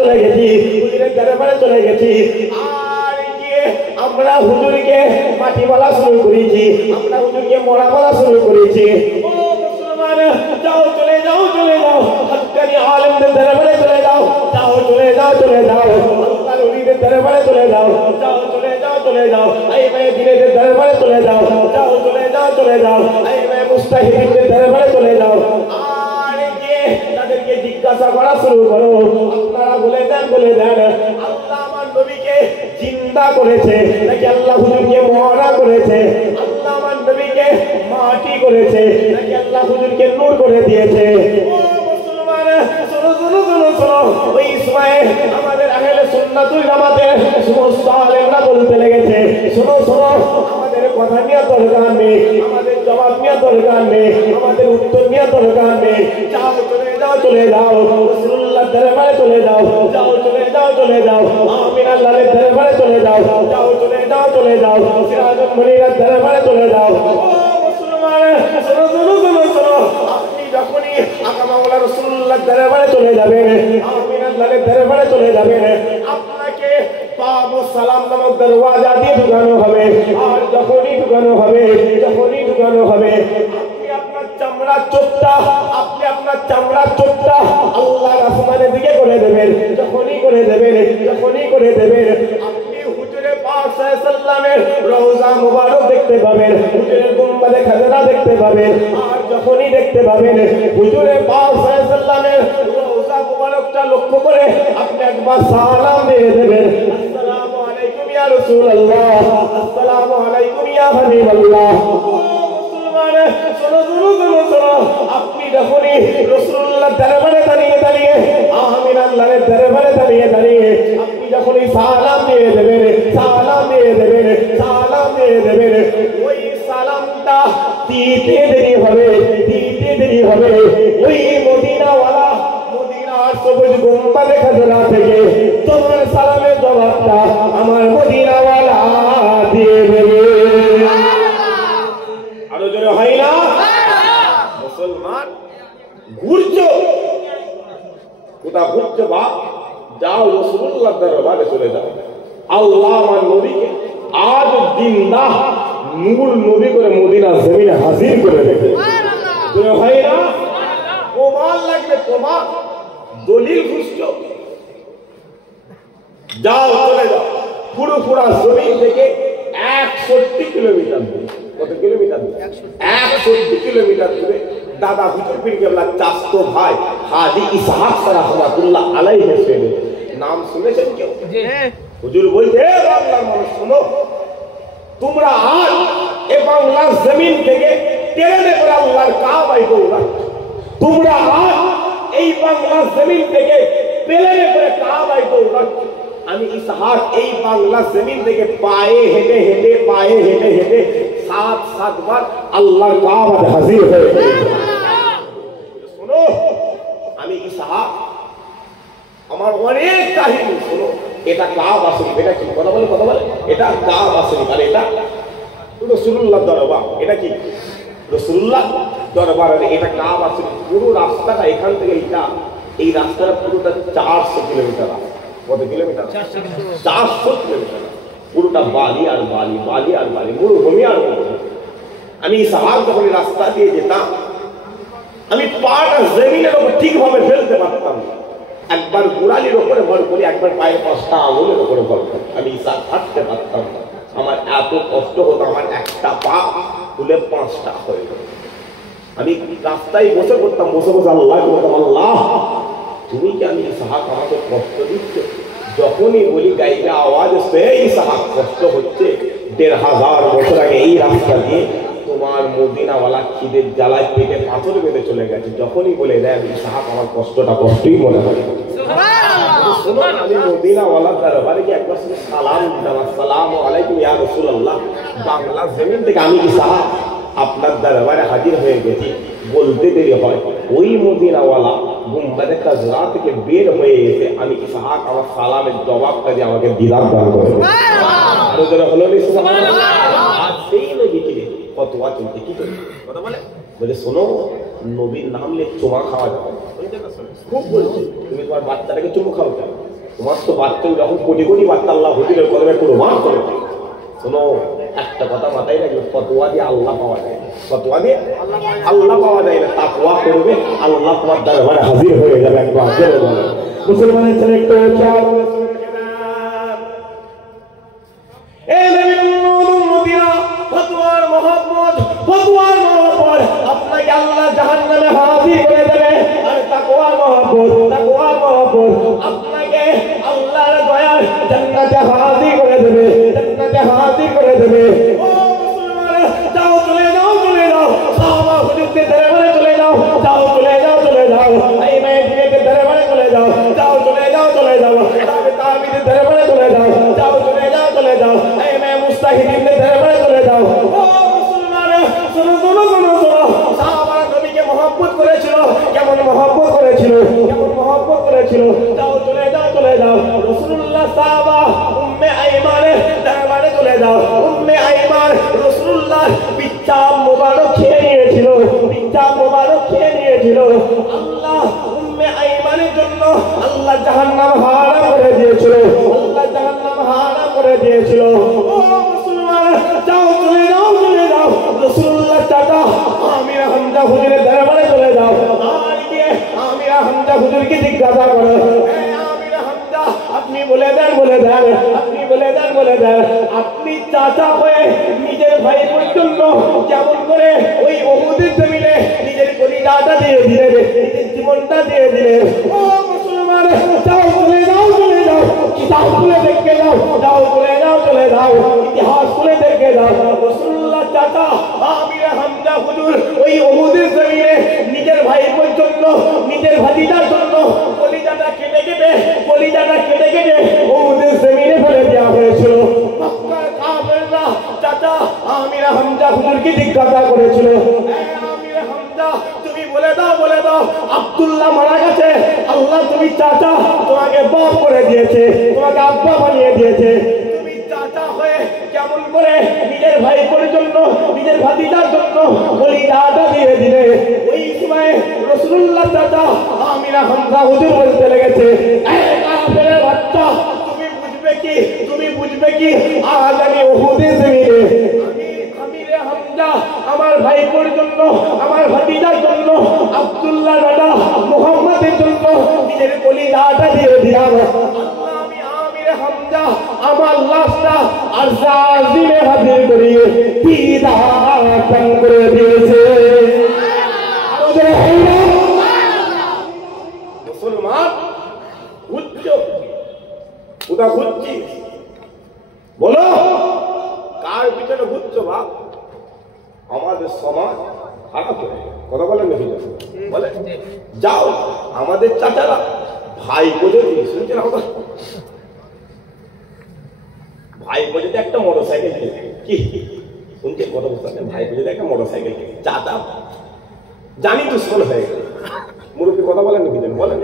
চলে গেছি, হুজুরের দরবারে চলে গেছি। আর গিয়ে আমরা হুজুরকে মাটি বলা শুরু করেছি, আমরা হুজুরকে মরা বলা শুরু করেছি। ও মুসলমান, যাও চলে যাও, চলে যাও হক্কানি আলেমদের দরবারে চলে যাও, যাও চলে যাও, চলে যাও আল্লাহর ওলিদের দরবারে চলে যাও, যাও চলে যাও, চলে যাও এই ভাই দিনের দরবারে চলে যাও, যাও চলে যাও, চলে যাও এই ভাই মুস্তাহিদের দরবারে চলে যাও। আর গিয়ে তাদেরকে জিজ্ঞাসা করা শুরু করো, আপনারা বলে দেন আল্লাহ আমার নবীকে জিন্দা করেছে নাকি আল্লাহ হুজুরকে মরা করেছে, আল্লাহ আমার নবীকে মাটি করেছে নাকি আল্লাহ হুজুরকে নূর করে দিয়েছে। ও মুসলমান, শোনো শোনো শোনো শোনো, ওই সময়ে আমাদের আহলে সুন্নাতুল জামাতের সমস্ত আলেমরা বলতে লেগেছে, শোনো শোনো, আমাদের কথা নিয়ে দরকার নেই, আমাদের জবাব নিয়ে দরকার নেই, আমাদের উত্তর নিয়ে দরকার নেই, যাও চলে যাও, চলে যাও রাসূলুল্লাহর দরবারে চলে যাও, যাও চলে যাও, চলে যাও আমিন আল্লাহর দরবারে চলে যাও, যাও চলে যাও, চলে যাও সিরাজুল মুনিরের দরবারে চলে যাও। ও মুসলমান, শোনো শোনো শোনো শোনো, আপনি যখনই আকা মাওলা রাসূলুল্লাহর দরবারে চলে যাবেন, আমিন আল্লাহর দরবারে চলে যাবেন, আপনাকে বাবু সালাম নামক দরওয়াজা দিয়ে ঢুকানো হবে। আর যখনই ঢুকানো হবে, যখনই ঢুকানো হবে, আপনি আপনার চামড়া চোটটা, আপনি আপনার চামড়া চোটটা আল্লাহর আসমানের দিকে করে দেবেন। যখনই করে দেবেন, যখনই করে দেবেন, আপনি হুজুরে পাক সাল্লাল্লাহু আলাইহি ওয়াসাল্লামের রওজা মুবারক দেখতে পাবেন, হুজুরের গুম্বাদে খাজরা দেখতে পাবেন। আর যখনই দেখতে পাবেন হুজুরে পাক সাল্লাল্লাহু আলাইহি ওয়াসাল্লামের রওজা মুবারকটা লক্ষ্য করে আপনি একবার সালাম দিয়ে দেবেন, আসসালামু আলাইকুম ইয়া রাসূলুল্লাহ, আসসালামু আলাইকুম ইয়া হাবিবাল্লাহ। মুসলমান, শোনো শোনো শোনো শোনো, আপনি যখনই রাসূলুল্লাহর দরবারে দাঁড়িয়ে দাঁড়িয়ে, আমিন আল্লাহর দরবারে দাঁড়িয়ে দাঁড়িয়ে আপনি যখনই সালাম দিয়ে দেবেন, সালাম দিয়ে দেবেন, সালাম দিয়ে দেবেন, ওই সালামটা দিতে দেরি হবে, দিতে দেরি হবে, ওই মদিনাওয়ালা মদিনার সবুজ গুম্বাদে খাজরা থেকে তোমার সালামের জবাবটা আমার মদিনাওয়ালা দিয়ে দেবে। আরো জোরে হয় না? মুসলমান, ঘুরছো কোথা ঘুরছো বাপ, যাও রাসূলুল্লাহর দরবারে চলে যাও। আল্লাহ আমার নবীকে আজ জিন্দা নূর নবী করে মদিনা জমিনে হাজির করে রেখে, হয় না? প্রমাণ লাগবে, প্রমাণ, দলিল খুঁজছো, যাও চলে যাও। ফুরফুরা জমিন থেকে 61 কিলোমিটার দূরে, কত কিলোমিটার? 61 কিলোমিটার দূরে দাদা হুজুর পীর কেবলা চাচতো ভাই হাজী ইসহাক রাহমাতুল্লাহ আলাইহি নাম শুনেছেন কেউ? হুজুর বলছে, বাংলার মানুষ শোনো, তোমরা আজ এ বাংলার জমিন থেকে ট্রেনে করে আল্লাহর কাবায় দৌড়াচ্ছ, তোমরা আজ এই বাংলার জমিন থেকে প্লেনে করে কাবায় দৌড়াচ্ছ। আমি ইসহাক এই বাংলা জমিন থেকে পায়ে হেঁটে হেঁটে, পায়ে হেঁটে হেঁটে 7 বার আল্লাহর কাবায় হাজির হয়েছে। শোনো, আমি ইসহাক, আমার অনেক কাহিনী শোনো। এটা কাবা শরীফ, এটা কি কথা বলে, কথা বলে, এটা কাবা শরীফ, আর এটা রাসূলুল্লাহর দরবার। এটা কি রাসূলুল্লাহ দরবার, এটা কাবা শরীফ। পুরো রাস্তাটা এখান থেকে এইটা, এই রাস্তাটা পুরোটা 400 কিলোমিটার রাস্তা। কত কিলোমিটার? 400 কিলোমিটার। পুরোটা বালি আর বালি, বালি আর বালি, মরুভূমি আর মরুভূমি। আমি ইসহাক যখন রাস্তা দিয়ে যেতাম, আমি পাটা জমিনের উপর ঠিকভাবে ফেলতে পারতাম না। একবার গোড়ালির উপরে ভর করি, একবার পায়ের 5টা আঙুলের উপরে ভর করি, আমি ইসহাক হাঁটতে পারতাম না। আমার এত কষ্ট হতো, আমার একটা পা খুলে 5টা হয়ে যেত। আমি রাস্তায় বসে পড়তাম, বসে বসে আল্লাহকে বলতাম, আল্লাহ তুমি কি, আমি ইসহাক আমাকে কষ্ট দিচ্ছে। যখনই বলি গাইলে আওয়াজ আসছে, ইসহাক কষ্ট হচ্ছে, 1500 বছর আগে এই রাস্তা দিয়ে তোমার মদিনাওয়ালা খিদের জ্বালায় পেটে পাথর বেঁধে চলে গেছে। যখনই বলে দেয় আমি ইসহাক, আমার কষ্টটা কষ্টই মনে হয়। আমি মদিনাওয়ালা দরবারে কি একবার সালাম দিলাম, আসসালামু আলাইকুম ইয়া রাসূলুল্লাহ, বাংলা জমিন থেকে আমি ইসহাক আপনার দরবারে হাজির হয়ে গেছি। বলতে দেরি হয়, ওই মদিনাওয়ালা গুম্বাদে খাজরা থেকে বের হয়ে এসে আমি ইসহাক আমার সালামের জবাবটা দিয়ে আমাকে দিদার দান করে। আরো যারা হলো সুবহানাল্লাহ। আর সেই নবীকে ফতোয়া চলতে কি করে কথা বলে, শোনো নবীর নাম নিয়ে চুমা খাওয়া যাবে খুব বলছি তুমি তোমার বাচ্চাটাকে চুমু খাও কেন তোমার তো বাচ্চা যখন কোটি কোটি বাচ্চা আল্লাহ হুজুরের কদমে কুরবান করে শোনো একটা কথা মাথায় রাখবে ফতোয়া দিয়ে আল্লাহ পাওয়া যায় ফতোয়া দিয়ে আল্লাহ পাওয়া যায় না তাকওয়া করবে আল্লাহ তোমার দরবারে হাজির হয়ে যাবে একবার জোরে বলো মুসলমানের ছেলে একটু খেয়াল এই নবীর উম্মতিরা ফতোয়ার মহব্বত আপনাকে আল্লাহ জাহান্নামে হাজির করে দেবে আর তাকওয়ার মহব্বত আপনাকে আল্লাহর দয়ার জান্নাতে হাজির করে দেবে ও মুসলমান যাও চলে যাও সাহাবা হুজুরদের দরবারে চলে যাও এই মেয়েদের দরবারে চলে যাও তাবিদের দরবারে চলে যাও এই মেয়ে মুস্তাহিদিনদের দরবারে চলে যাও ও মুসলমান শোনো সাহাবারা নবীকে মহব্বত করেছিল কেমন মহব্বত করেছিল যাও চলে যাও রাসূলুল্লাহ সাহাবা উম্মে আইমানের দরবারে চলে যাও উম্মে আইমান রাসূলুল্লাহ পিচ্চাব মোবারক খেয়ে নিয়েছিল আল্লাহ উম্মে আইমানের জন্য আল্লাহ জাহান্নাম হারাম করে দিয়েছিল ও মুসলমান যাও চলে যাও রাসূলুল্লাহ চাচা আমির হামজা হুজুরের দরবারে চলে যাও আর গিয়ে আমির হামজা হুজুরকে জিজ্ঞাসা করো আমির হামজা আপনি বলে দেন আপনি চাচা হয়ে নিজের ভাই পর্যন্ত কেমন করে ওই উহুদের জমিনে নিজের কলিজাটা দিয়ে দিলেন নিজের জীবনটা দিয়ে দিলেন ও মুসলমান যাও চলে যাও কিতাব খুলে দেখে যাও চলে যাও ইতিহাস খুলে দেখে যাও রাসূলুল্লাহ চাচা আমির হামজা হুজুর ওই উহুদের জমিনে নিজের ভাই পর্যন্ত নিজের ভাতিজার জন্য কলিজাটা কেটে উহুদের জমিনে ফেলে দেওয়া হয়েছিল মক্কার কাফেররা চাচা আমির হামজা হুজুরকে জিজ্ঞাসা করেছিল আমির হামজা তুমি বলে দাও আব্দুল্লাহ মারা গেছে আল্লাহ তুমি চাচা তোমাকে বাপ করে দিয়েছে তোমাকে আব্বা বানিয়ে দিয়েছে তুমি চাচা হয়ে কেমন করে নিজের ভাই পর্যন্ত নিজের ভাতিজার জন্য কলিজাটা দিয়ে দিলে ওই সময় রাসূলুল্লাহ চাচা আমির হামজা হুজুর বলতে লেগেছে কাফেরের বাচ্চা তুমি বুঝবে কি আজ আমি উহুদের জমিনে আমির হামজা আমার ভাইপোর জন্য আমার ভাতিজার জন্য আব্দুল্লাহ দাদা মুহাম্মাদের জন্য নিজের কলিজাটা দিয়ে দিলাম আমি আমির হামজা আমার লাশটা আরশে আজিমে হাজির করিয়ে বিদায় করে দিয়েছে মুসলমান ঘুরছি বলো কার পিছনে ঘুরছো বাপ আমাদের সমাজ খারাপ কথা বলেন বলে যাও আমাদের চাচারা ভাই বোঝে শুনছেন ভাই বোঝে একটা মোটর সাইকেল কি শুনছেন কথা বলতে ভাই বোঝে একটা মোটর সাইকেল চাচা জানি দুশ্মন হয়ে গেল মুরব্বী কথা বলেন বলেন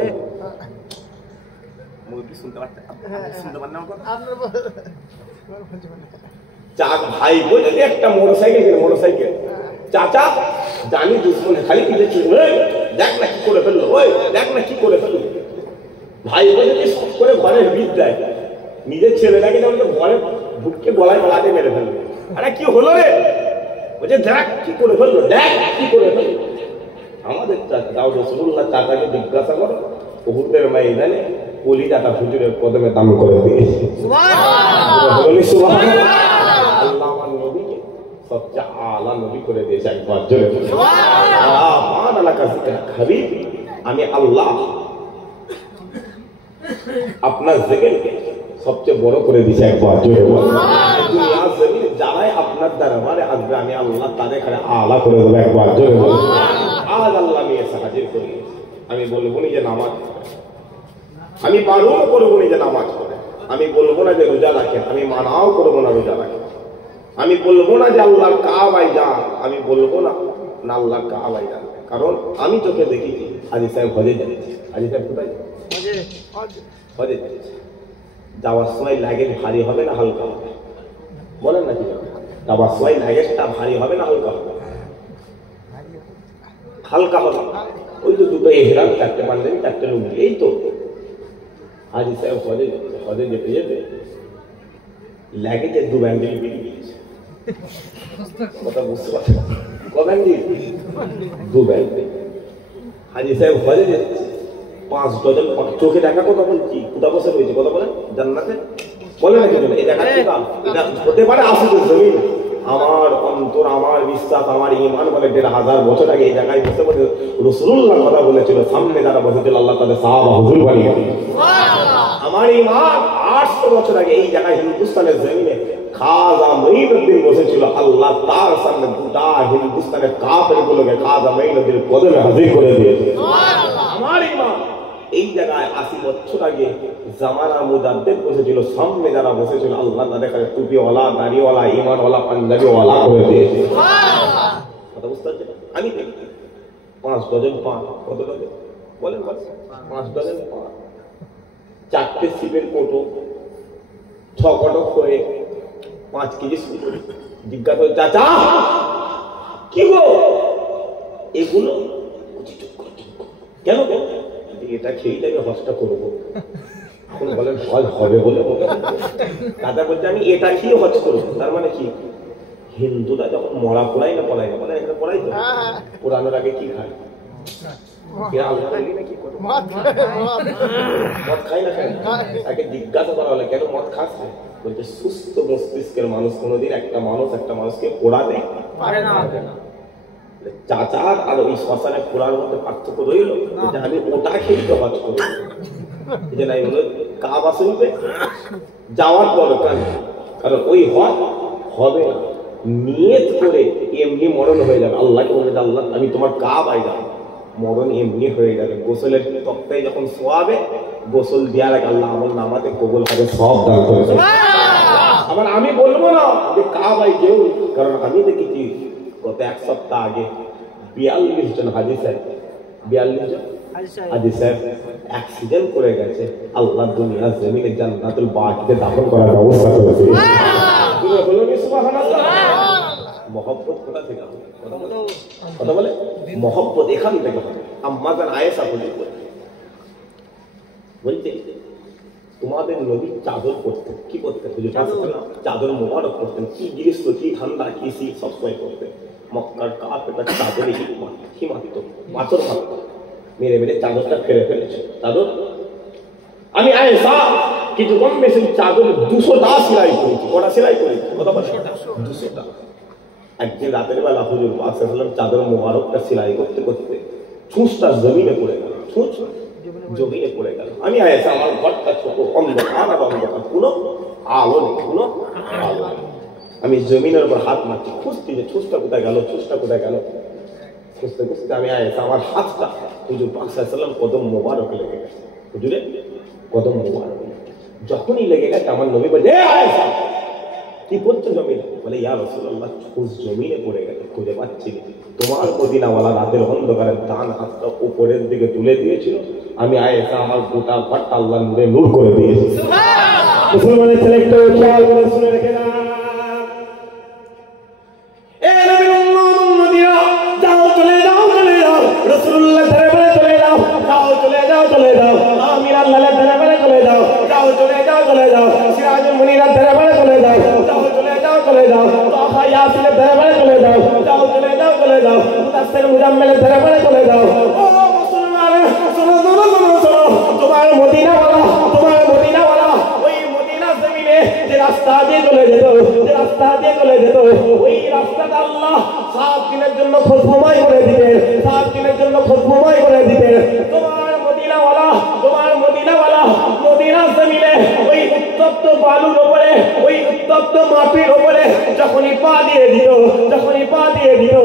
ভাই বলে একটা মোটরসাইকেল চাচা জানি দুশ্মন খালি দেখ না কি করে ফেললো ভাই বলে সব করে ঘরের বিদ্যায় নিজের ছেলেটাকে যেমন ঘরে ঢুককে গলায় গলাতে মেরে ফেললো আরে কি হলো রে বলছে দেখ কি করে ফেললো আমাদের দাও রাসূলুল্লাহ চাচাকে জিজ্ঞাসা করো উহুদের ময়দানে কলিজাটা হুজুরের কদমে দান করে দিয়েছে সুবহানাল্লাহ আল্লাহ আমার নবীকে সবচেয়ে আলা নবী করে দিয়েছে একবার জোরে হাবিব আমি আল্লাহ আপনার জিকিরকে সবচেয়ে বড় করে দিয়েছে একবার জোরে দুনিয়ার জমিনে যারাই আপনার দরবারে আসবে আমি আল্লাহ তাদের এখানে আলা করে দেবো একবার জোরে আজ আল্লাহ আমি এসে হাজির করি আমি বলবো নি যে নামাজ আমি বারণ করবো না যে নামাজ পড়ে আমি বলবো না যে রোজা রাখেন আমি মানাও করবো না রোজা রাখেন আমি বলবো না যে আল্লাহর কাবায় যান আমি বলবো না আল্লাহর কাবায় যান কারণ আমি তোকে দেখেছি আজি সাহেব হজে যাচ্ছি আজি সাহেব কোথায় হজে যাচ্ছি যাওয়ার সময় লাগেজ ভারী হবে না হালকা হবে বলেন না কি যাওয়ার সময় লাগেজটা ভারী হবে না হালকা হবে হালকা হবে, ওই তো দুটো এহরাম, চারটে পাঞ্জাবি, চারটে লুঙ্গি, এই তো। হাজি সাহেব হজে যেতে যেতে লাগেজে 2 ব্যান্ডেল বেরিয়ে গিয়েছে। কথা বুঝতে পারছি, ক ব্যান্ডেল? 2 ব্যান্ডেল। হাজি সাহেব হজে যাচ্ছে, 5 ডজন চোখে দেখা কথা বলছি, কোথা বসে রয়েছে কথা বলে জান্নাতে বলে না কিছু, এই দেখার কথা এটা হতে পারে আসলে জমিন। আমার অন্তর, আমার বিশ্বাস, আমার ইমান বলে 1500 বছর আগে এই জায়গায় বসে বসে রাসূলুল্লাহ কথা বলেছিল, সামনে যারা বসেছিল আল্লাহ তাদের সাহাবা হুজুর বানিয়ে দিয়েছে। আমার ইমান 800 বছর আগে এই জায়গায় হিন্দুস্তানের জমিনে খাজা মঈনুদ্দিন বসেছিল, আল্লাহ তার সামনে গোটা হিন্দুস্তানের কাফের গুলোকে খাজা মঈনুদ্দিন কদমে হাজির করে দিয়েছে। আমার ইমান এই জায়গায় 80 বছর আগে জামানা মুজাদ্দিদ বসেছিল, সামনে যারা বসেছিল আল্লাহ তাদের কাছে টুপিওয়ালা, দাড়িওয়ালা, ইমানওয়ালা, পাঞ্জাবিওয়ালা করে দিয়েছে। কথা বুঝতে পারছেন? আমি 5 ডজন পা, কত ডজন বলেন? 5 ডজন পা, 4টে সিপের কোটো, 6 কটক করে 5 কেজি সুন্দর। জিজ্ঞাসা করে, চাচা কি গো এগুলো? কেন? এটা খেয়েই আমি হজটা করবো। এখন বলেন হজ হবে বলে দাদা বলছে আমি এটা খেয়ে হজ করবো। তার মানে কি? হিন্দুরা যখন মরা পড়াই না পড়াই না, বলে এখানে পড়াই তো, পোড়ানোর আগে কি খায়? মদ খাই না খাই? তাকে জিজ্ঞাসা করা হলে কেন মদ খাস? বলছে সুস্থ মস্তিষ্কের মানুষ কোনোদিন একটা মানুষকে পোড়াতে পারে না। চাচার আর ওই শ্মশানে পোড়ার মধ্যে পার্থক্য রইল, আমি ওটা খেয়ে তো হজ করবো। এই জন্য বলো কাবা শরীফে যাওয়ার দরকার, কারণ ওই হজ হবে না, নিয়ত করে এমনি মরণ হয়ে যাবে। আল্লাহকে বলে যে আল্লাহ আমি তোমার কাবায় যাবো, মরণ এমনি হয়ে যাবে। গোসলের তক্তায় যখন শোয়াবে, গোসল দেওয়ার আগে আল্লাহ আমল নামাতে কবুল হবে, সব দান করেছে। আবার আমি বলবো না যে কাবায় যেও, কারণ আমি দেখেছি গত 1 সপ্তাহ আগে 42 জন হাজি সাহেব, 42 জন হাজি সাহেব অ্যাক্সিডেন্ট করে গেছে। আল্লাহ দুনিয়া জমিনে জান্নাতুল বাকিতে দাফন করার ব্যবস্থা করেছে। মহব্বত কোথা থেকে হবে? কথা বলে মহব্বত এখান থেকে হবে। আম্মা জান আয়েশা বলতে তোমাদের নবী চাদর করতেন, কি করতেন? চাদর মোবারক করতেন। কি গ্রীষ্ম, কি ঠান্ডা, কি শীত সবসময় করতেন। মক্কার কাফেররা চাদরে কি মারত, পাথর মারত, মেরে মেরে চাদরটা ফেলে ফেলেছে। চাদর আমি আয়েশা কিছু কম বেশি চাদর 200টা সেলাই করেছি। কটা সেলাই করেছি? কত? 200টা। একদিন রাতের বেলা হুজুর পাক সাল্লাল্লাহু আলাইহি ওয়াসাল্লাম চাদর মোবারকটা সেলাই করতে করতে ছুঁচটা জমিনে পড়ে গেল, ছুঁচ জমিনে পড়ে গেল। আমি আয়েশা, আমার ঘরটা ছোট, অন্ধকার আর অন্ধকার, কোনো আলো নেই, কোনো আলো নেই। আমি জমিনের উপর হাত মারছি, খুঁজছি যে ছুঁচটা কোথায় গেল, ছুঁচটা কোথায় গেল। খুঁজতে খুঁজতে আমি আয়েশা আমার হাতটা হুজুর পাক সাল্লাল্লাহু আলাইহি ওয়াসাল্লাম কদম মোবারক লেগে গেছে। হুজুরে কদম মোবারক যখনই লেগে গেছে, আমার নবী বলে আয়েশা কি করছো জমিনে? বলে ইয়া রাসূলুল্লাহ ছুঁচ জমিনে পড়ে গেছে, খুঁজে পাচ্ছি। তোমার মদিনাওয়ালা রাতের অন্ধকারে ডান হাতটা উপরের দিকে তুলে দিয়েছিল, আমি আয়েশা আমার গোটা ঘরটা আল্লাহর নূরে নূর করে দিয়েছি। সুবহানাল্লাহ। মুসলমানের ছেলে একটু খেয়াল করে শুনে রেখে না, এ নবীর উম্মতিরা যাও, চলে যাও, চলে যাও, রাসূলুল্লাহ দরবারে চলে যাও, যাও চলে যাও, চলে যাও, আমির আল্লাহর দরবারে চলে যাও, যাও চলে যাও, চলে যাও, সিরাজুল মুনিরের দরবারে চলে যাও, যাও চলে যাও, চলে যাও, তাহা ইয়াসিনের দরবারে চলে যাও, যাও চলে যাও, চলে যাও, মুদাসসির মুজাম্মিলের দরবারে চলে যাও। ও মুসলমান, শোনো শোনো শোনো শোনো, তোমার মদিনাওয়ালা, তোমার মদিনাওয়ালা ওই মদিনা জমিনে যে রাস্তা দিয়ে চলে যেত, যে রাস্তা দিয়ে চলে যেত, ওই রাস্তাটা আল্লাহ 7 দিনের জন্য খুশবুময় করে দিতেন, 7 দিনের জন্য খুশবুময় করে দিতেন। তোমার মদিনাওয়ালা, তোমার মদিনাওয়ালা মদিনা জমিনে ওই উত্তপ্ত বালুর উপরে, ওই উত্তপ্ত মাটির উপরে যখনই পা দিয়ে দিত, যখনই পা দিয়ে দিত,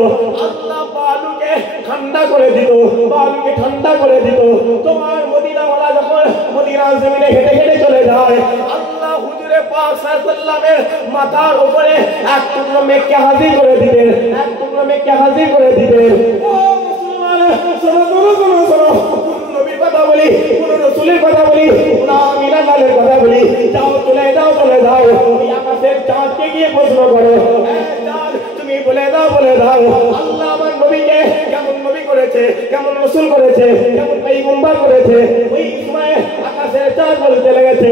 আল্লাহ বালুকে ঠান্ডা করে দিত, বালুকে ঠান্ডা করে দিত। তোমার মদিনাওয়ালা যখন মদিনা জমিনে হেঁটে হেঁটে চলে যায়, আল্লাহ হুজুরে পাক সাল্লাল্লাহু আলাইহি ওয়াসাল্লামের মাথার উপরে এক টুকরো মেঘকে হাজির করে দিতেন, এক টুকরো মেঘকে হাজির করে দিতেন। ও মুসলমান, শোনো শোনো শোনো শোনো, নবীর কথা বলি, কোন রাসূলের কথা বলি, কোন আমিনা লালের কথা বলি, যাও চলে যাও, চলে যাও, ওই আকাশের চাঁদকে গিয়ে প্রশ্ন করো, চাঁদ তুমি বলে দাও, বলে দাও আল্লাহ আমার নবীকে কেমন নবী করেছে, কেমন রসুল করেছে, কেমন পয়গম্বর করেছে, ওই সময় আকাশের চাঁদ বলতে লেগেছে,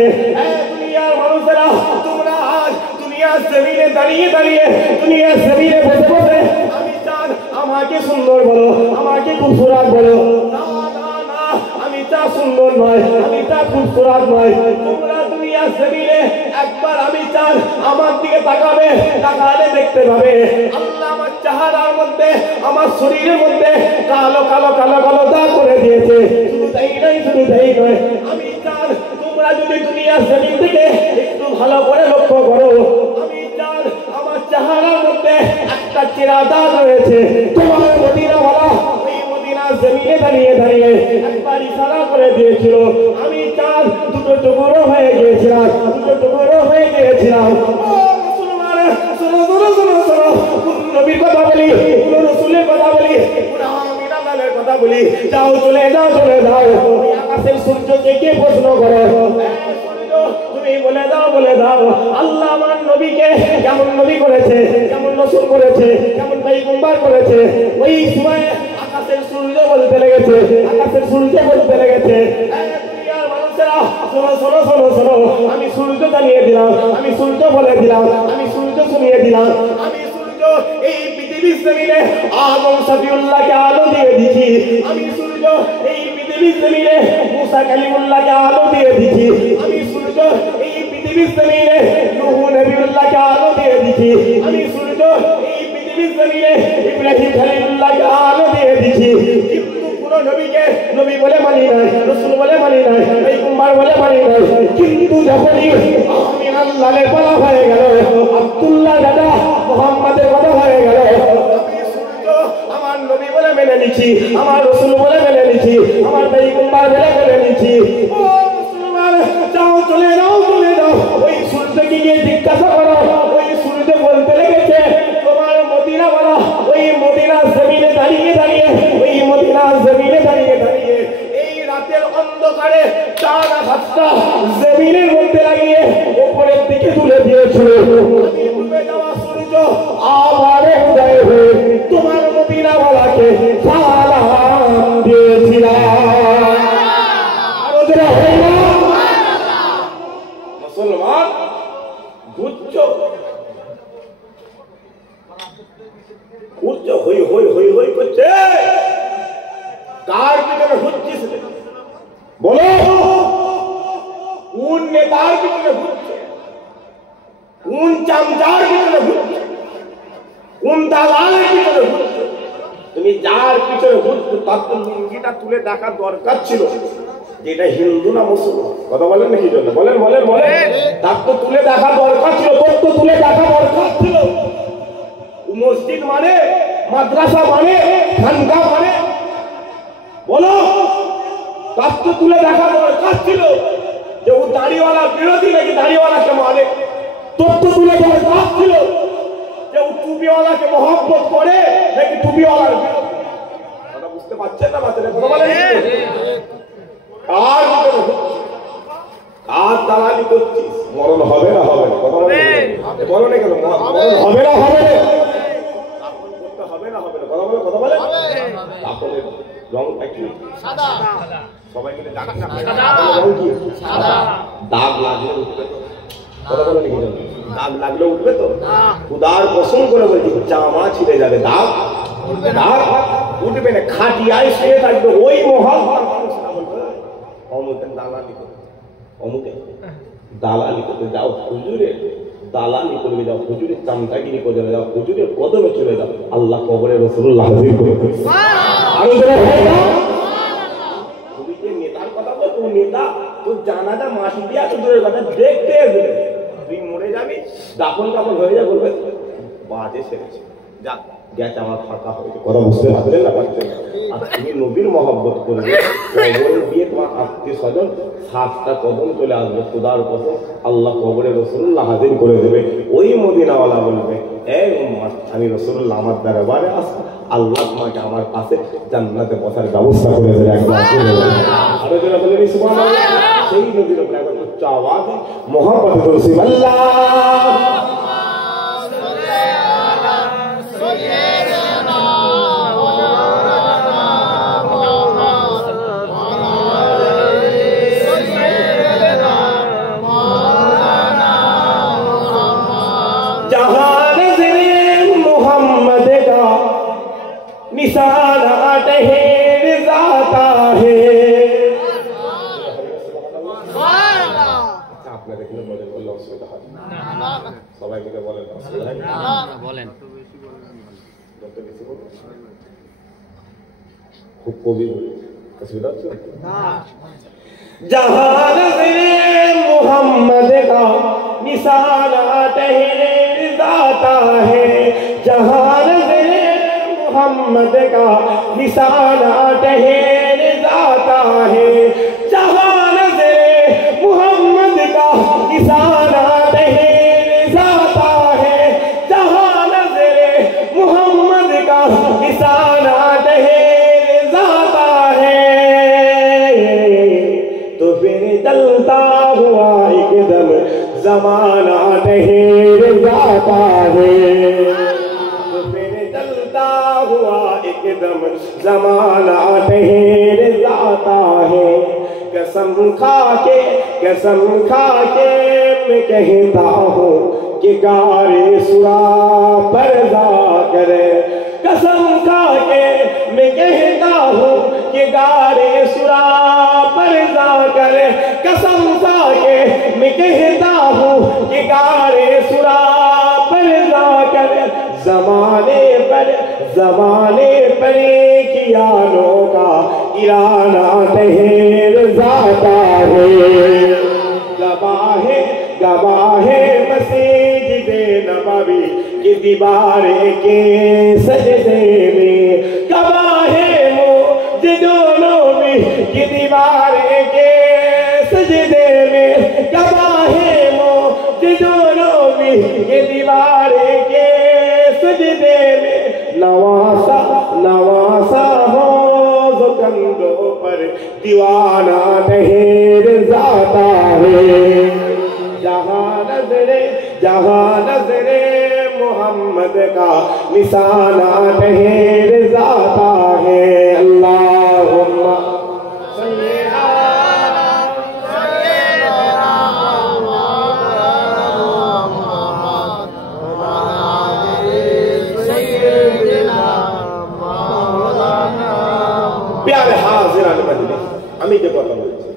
দুনিয়ার মানুষেরা তোমরা আজ দুনিয়ার জমিনে দাঁড়িয়ে দাঁড়িয়ে, দুনিয়ার জমিনে বসে বসে আমি চাঁদ আমাকে সুন্দর বলো, আমাকে খুবসুরাত বলো। না না না, আমি তা সুন্দর নয়, আমি তা খুবসুরাত নয়। তোমরা দুনিয়ার জমিনে একবার আমি চাঁদ আমার দিকে তাকাবে, তাকালে দেখতে পাবে আল্লাহ আমার চেহারার মধ্যে, আমার শরীরের মধ্যে কালো কালো কালো কালো দাগ করে দিয়েছে। শুধু তাই নয়, শুধু তাই নয়, আমি চাঁদ তোমরা যদি দুনিয়ার জমিন থেকে একটু ভালো করে লক্ষ্য করো, আমি চাঁদ আমার চেহারার মধ্যে একটা চেরা দাগ রয়েছে। তোমার মদিনাওয়ালা ওই মদিনার জমিনে দাঁড়িয়ে দাঁড়িয়ে একবার ইশারা করে দিয়েছিল, আমি চাঁদ দুটো টুকরো হয়ে গিয়েছিলাম, দুটো টুকরো হয়ে গিয়েছিলাম। শোনো শোনো শোনো শোনো, নবীর কথা বলি, রসুলের কথা বলি, আমিনার কথা বলি। যাও চলে যাও, চলে যাও, আকাশের সূর্যকে কে প্রশ্ন করো, তুমি বলে দাও, বলে দাও আল্লাহ আমার নবীকে কেমন নবী করেছে, কেমন রসুল করেছে, কেমন পয়গম্বর করেছে। ওই সময় আকাশের সূর্য বলতে লেগেছে, আকাশের সূর্য বলতে লেগেছে, শোনো শোনো শোনো শোনো, আমি সূর্য জানিয়ে দিলাম, আমি সূর্য বলে দিলাম, আমি সূর্য শুনিয়ে দিলাম, আমি সূর্য এই পৃথিবীর জমিনে আদম সফিউল্লাহকে আলো দিয়ে দিছি, আমি সূর্য এই পৃথিবীর জমিনে মুসা কালিমুল্লাহকে আলো দিয়ে দিছি, আমি সূর্য এই পৃথিবীর জমিনে নূহ নবিউল্লাহকে আলো দিয়ে দিছি, আমি সূর্য এই পৃথিবীর জমিনে ইব্রাহিম খলিলুল্লাহকে আলো দিয়ে দিছি। কিন্তু পুরো নবীকে নবী বলে মানি নাই, রসুল বলে মানি নাই, পয়গম্বর বলে মানি নাই। কিন্তু যখনই আমিনার লালের বলা হয়ে গেল, আব্দুল্লাহ দাদা মুহাম্মাদের কথা হয়ে গেল, আমি সূর্য আমার নবী বলে মেনে নিছি, আমার রসুল বলে মেনে নিছি, আমার পয়গম্বর বলে মেনে নিছি। ও মুসলমান, যাও চলে যাও, চলে যাও, ওই সূর্যকে গিয়ে জিজ্ঞাসা করো। ওই সূর্য বলতে লেগেছে, তোমার মদিনা বলা, ওই মদিনার জমিনে দাঁড়িয়ে দাঁড়িয়ে, ওই মদিনার জমিনে দাঁড়িয়ে দাঁড়িয়ে এই রাতের অন্ধকারে চাঁদ আকাশটা জমিনের মধ্যে লাগিয়ে উপরের দিকে তুলে দিয়েছিল। আমি ডুবে যাওয়া সূর্য আবার উদয় হয়ে তোমার মদিনাওয়ালাকে সালাম দিয়েছিলাম। আরো যারা হয় না মুসলমান, বুঝছো বুঝছো, হই হই হই হই করছে, কার পিছনে ঘুরছিস বলো? কোন নেতার পিছনে ঘুরছে, কোন চামচার পিছনে ঘুরছে, কোন দালালের পিছনে ঘুরছে? তুমি যার পিছনে ঘুরছো তার তো লুঙ্গিটা তুলে দেখার দরকার ছিল, যেটা হিন্দু না মুসলমান। কথা বলেন নাকি? জন্য বলেন বলেন বলেন, তার তো তুলে দেখা দরকার ছিল, তোর তো তুলে দেখা দরকার ছিল। মসজিদ মানে, মাদ্রাসা মানে, খানকা মানে, বলো, তার তো তুলে দেখা দরকার ছিল যে ও দাড়িওয়ালা বিরোধী নাকি দাড়িওয়ালাকে মানে। তোর তো তুলে দরকার ছিল যে ও টুপিওয়ালাকে মহব্বত করে নাকি টুপিওয়ালার বিরোধী। কথা বুঝতে পারছেন না? বাচ্চারা কথা বলেন, কার কার দালালি করছিস? মরণ হবে না হবে না? কথা বলেন, বলো না কেন? মরণ হবে না হবে না? আপন করতে হবে না হবে না? কথা বলে কথা বলে। আপনের রং কি? সাদা। সবাই মিলে দাগ না, রং কি? সাদা। দাগ লাগলে উঠবে তো? কথা বলে নাকি? দাগ লাগলে উঠবে তো? খুদার কসম করে বলছি, জামা ছিঁড়ে যাবে, দাগ দাগ উঠবে না। খাটিয়ায় শুয়ে থাকবে ওই মহান মানুষটা বলবে অমুকের দালালি করতে, অমুকে দালালি করতে যাও, হুজুরে দালালি করবে যাও, হুজুরের চামচাগিরি করে যাও, হুজুরের কদমে চলে যাও, আল্লাহ কবরে রাসূলুল্লাহ হাজির করে দেবে। আরো যারা হয় না, তুমি যে নেতার কথা বল, তুমি নেতা তোর জানাজা মাটি দিয়ে আছে, দূরের কথা দেখতে আসবে, তুই মরে যাবি, দাফন কাফন হয়ে যা, বলবে বাজে সেরেছে, যা গেছে আমার ফাঁকা হয়েছে। কথা বুঝতে পারলেন না? পারছেন? আর তুমি নবীর মহব্বত করবে, কবর দিয়ে তোমার আত্মীয় স্বজন 7টা কদম চলে আসবে, খোদার কসম আল্লাহ কবরে রাসূলুল্লাহ হাজির করে দেবে। ওই মদিনাওয়ালা বলবে, এই উম্মত, আমি রাসূলুল্লাহ আমার দরবারে আসি, আল্লাহ তোমাকে আমার পাশে জান্নাতে বসার ব্যবস্থা করে দেবে। একবার আরো যারা বলেন সুবহানাল্লাহ, সেই নবীর উপরে একবার উচ্চ আওয়াজে মহব্বত করছি আল্লাহ। আপনাদের এখানে বলেন বললে অসুবিধা হয় না? সবাই মিলে বলেন অসুবিধা হয় না? বলেন যত বেশি বলুন খুব কবি বলি অসুবিধা হচ্ছে না। जहाँ नज़रे मोहम्मद का निशाना तहरीर जाता है, जहाँ नज़रे मोहम्मद का निशाना तहरीर जाता है, जहाँ नज़रे मोहम्मद का निशाना तहरीर जाता है, जहाँ नज़रे मोहम्मद का निशाना तहरीर जाता है, तो फिर चलता हुआ एकदम जमाना ठहर जाता है, तो फिर चलता हुआ एकदम जमाना ठहर जाता है। कसम खा के मैं कहता हूँ कि गारे सुरा पर जाकर, कसम खा के मैं कहता हूँ कि गारे सुरा पर जाकर, कसम खा के मैं कहता हूँ कि गारे सुरा पर जाकर, जमाने पर कियानों का किराना ठहर जाता है। गवाहे मस्जिद नबवी की दीवारें के सजदे में, गवाहे मस्जिदों नबवी की दीवारें के सजदे में, गवाहे मस्जिदों नबवी की दीवारें के सजदे में, नवासा हो जो कंधों पर दीवाना ठहर जाता है। जहाँ नज़रे मोहम्मद का निशाना ठहर जाता है। अल्लाहुम्मा सल्ली अला सय्यिदना मुहम्मद। प्यारे हाज़िरान मजलिस, আমি যে কথা বলছি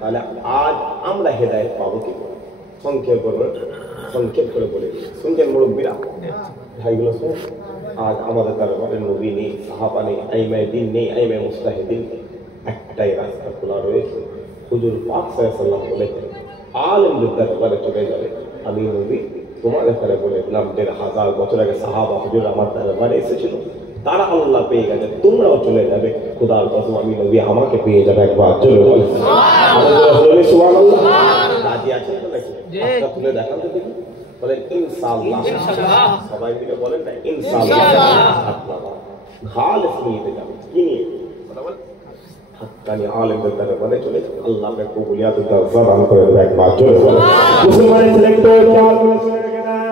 তাহলে আজ আমরা হেদায়েত পাবো কি করে? সংক্ষেপ করে বলে শুনছেন মুরব্বীরা, ভাইগুলো শুন। আজ আমাদের দরবারে নবী নেই, সাহাবা নেই, আইমায়ে দ্বীন নেই, আইমায়ে মুজতাহিদিন নেই, একটাই রাস্তা খোলা রয়েছে। হুজুর পাক সাল্লাল্লাহু আলাইহি ওয়াসাল্লাম বলেছেন, আলেমদের দরবারে চলে যাবে, আমি নবী তোমার ব্যাপারে বলে দিলাম ১,৫০০ বছর আগে সাহাবা হুজুর আমার দরবারে এসেছিল, তারা আল্লাহ পেয়ে গেছে, তোমরাও চলে যাবে, খোদার কসম আমি নবী আমাকে পেয়ে যাবে। একবার চলে বলে সুবহানাল্লাহ। রাজি আছেন তো নাকি? হাতটা তুলে দেখান তো দেখি, বলেন ইনশাআল্লাহ। সবাই মিলে বলেন না ইনশাআল্লাহ। আপনারা খালেস নিয়ে যাবেন, কি নিয়ে? হাক্কানি আলেমদের দরবারে চলে যাবেন, আল্লাহ আপনাকে কবুলিয়াতের দরজা দান করে দেবে। একবার চলে বলেন মুসলমানের ছেলে তো খেয়াল করে শুনে রেখে দেন।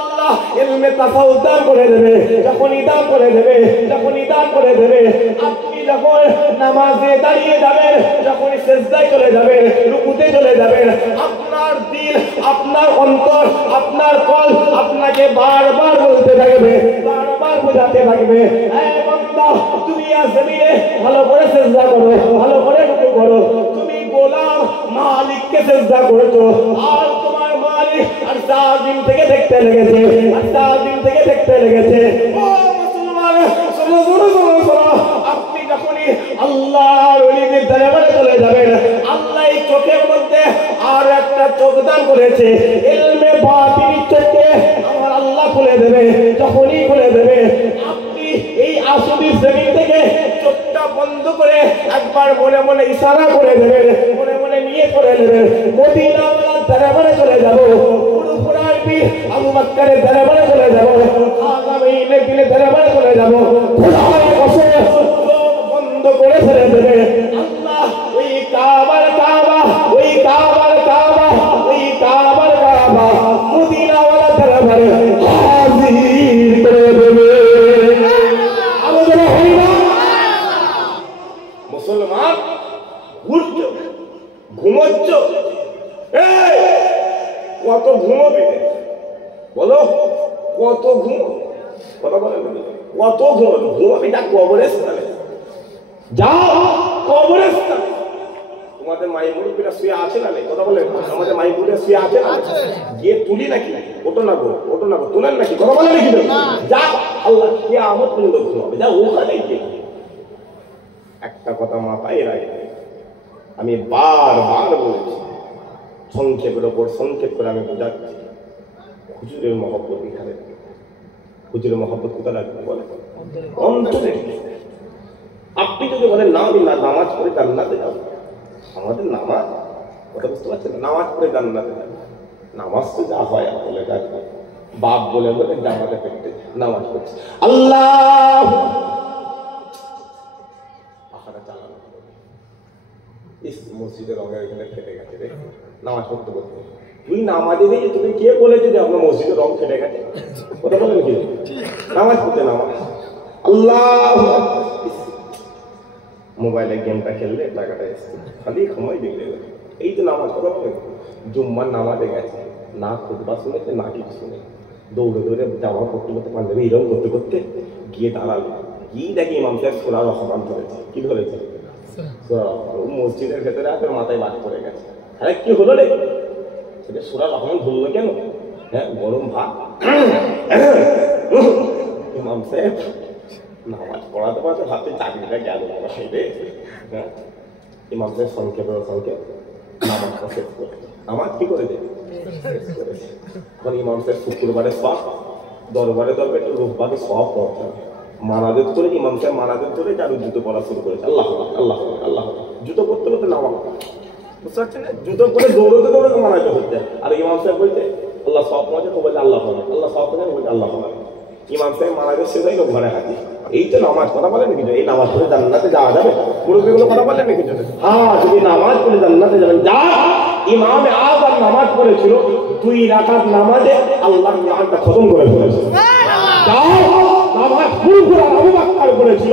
আল্লাহ ইলমে তাসাউফ দান করে দেবে, যখনই দান করে দেবে, যখনই দান করে দেবে, আপনি যখন নামাজে দাঁড়িয়ে যাবেন, যখনই সিজদায় চলে যাবেন, রুকুতে চলে যাবেন, আপনার দিল, আপনার অন্তর, আপনার কল আপনাকে বারবার বলতে থাকবে, বারবার বোঝাতে থাকবে, এই বান্দা তুমি জমিনে ভালো করে সিজদা করো, ভালো করে রুকু করো, তুমি গোলাম মালিককে সিজদা করেছো, আর তোমার মালিক আর সাদিন থেকে দেখতে লেগেছে, আর সাদিন থেকে দেখতে লেগেছে। ও মুসলমান, শোনো শোনো শোনো শোনো, আপনি যখনই আল্লাহর ওলিদের দরবারে চলে যাবেন, আল্লাহ এই চোখের মধ্যে আর একটা চোখ দান করেছে, ইলমে বাতিনি চোখে আমার আল্লাহ খুলে দেবে, যখনই খুলে দেবে আপনি এই আসুবি জমিন থেকে চোখটা বন্ধ করে একবার মনে মনে ইশারা করে দেবেন, মনে মনে নিয়ে করে নেবেন, মদিনাওয়ালার দরবারে চলে যাব, পুরো পুরাই পীর আবু বকরের দরবারে চলে যাব, আগামী দিনে দরবারে চলে যাব, খোদার কসম বন্ধ করে ছেড়ে দেবে। আল্লাহ ওই কাবার কাবা, ওই কাবার কাবা, ওই কাবার কাবা মদিনাওয়ালার দরবারে হাজির করে দেবে। মুসলমান ঘুরছো, ঘুমোচ্ছ, কত ঘুমোবে বলো, কত ঘুমো, কথা বলে কত ঘুমোবে, ঘুমাবি যা কবরস্থানে, যাও কবরস্থানে। তোমাদের মাই মুরব্বীরা শুয়ে আছে না নেই, কথা বলে আমাদের মাই মুরব্বীরা শুয়ে আছে না, গিয়ে তুলি নাকি, ওটো না গো, ওটো না গো, তুলেন নাকি, কথা বলে নাকি, যা আল্লাহ কিয়ামত পর্যন্ত ঘুমাবে, যা ওখানে গিয়ে। একটা কথা মাথায় রাখবে, আমি বারবার বলেছি, সংক্ষেপের ওপর সংক্ষেপ করে আমি বোঝাচ্ছি, হুজুরের মহব্বত এখানে, হুজুরের মহব্বত কোথায় রাখবে বলে অন্তরে। আপনি যদি বলেন না আমি নামাজ পড়ে জান্নাতে যাব, আমাদের নামাজ, কথা বুঝতে পারছেন, নামাজ পড়ে জান্নাতে যাব, নামাজ তো যা হয় বলে যাক, বাপ বলে বলে জামাতে পেটে নামাজ পড়ছে, আল্লাহ আখাটা চালানো, ইস মসজিদের রঙের এখানে ফেটে গেছে রে, নামাজ পড়তে করতে, তুই নামাজে দিয়ে তুমি কে বলেছে যে আপনার মসজিদের রং ফেটে গেছে, কথা বলেন কি, নামাজ পড়তে নামাজ, আল্লাহ মোবাইলে গেমটা খেললে টাকাটা এসছে, খালি সময় বিগড়ে গেল, এই তো নামাজ, কথা বলেন, জুম্মার নামাজে গেছে, না খুতবা শুনেছে না কিছু শুনে, দৌড়ে দৌড়ে যাওয়া করতে করতে পাঞ্জাবি এরকম করতে করতে গিয়ে দাঁড়ালো, কি দেখি ইমাম সাহেব সোনার রহমান ধরেছে, কি ধরেছে, মসজিদের ভেতরে আপনার মাথায় বাদ পড়ে গেছে, আরে কি হলো রে, সেটা সোনার রহমান ধরলো কেন, হ্যাঁ গরম ভাত, ইমাম সাহেব নামাজ পড়াতে পড়াতে ভাবতে চাকরিটা গেল রে, হ্যাঁ ইমাম সাহেব সংক্ষেপে সংক্ষেপ নামাজটা শেষ করে, নামাজ কি করেছে এখন ইমাম সাহেব শুক্রবারে সব, দরবারে দরবে রোববারে সব পড়তে মানাদের করে, ইমাম সাহেব মানাদের করে চারু জুতো পড়া শুরু করেছে, আল্লাহ আল্লাহ আল্লাহ, জুতো পড়তে করতে নামা, বুঝতে পারছেন না, জুতো করে দৌড়তে দৌড়তে মানাতে হচ্ছে, আর ইমাম সাহেব বলছে আল্লাহ সব পৌঁছে, তো বলছে আল্লাহ হবে, আল্লাহ সব পৌঁছে বলছে আল্লাহ হবে, ইমাম সাহেব মানাদের শেষ হয়ে ঘরে হাজির, এই তো নামাজ, কথা বলেন কিছু, এই নামাজ পড়ে জান্নাতে যাওয়া যাবে, মুরব্বীগুলো কথা বলেন না কিছু, হ্যাঁ যদি নামাজ পড়ে জান্নাতে যাবেন, যা ইমামে আযম নামাজ পড়েছিল 2 রাকাত নামাজে আল্লাহর নামটা খতম করে ফেলেছে, যাও নামাজ পুরো আবু বকর পড়েছিল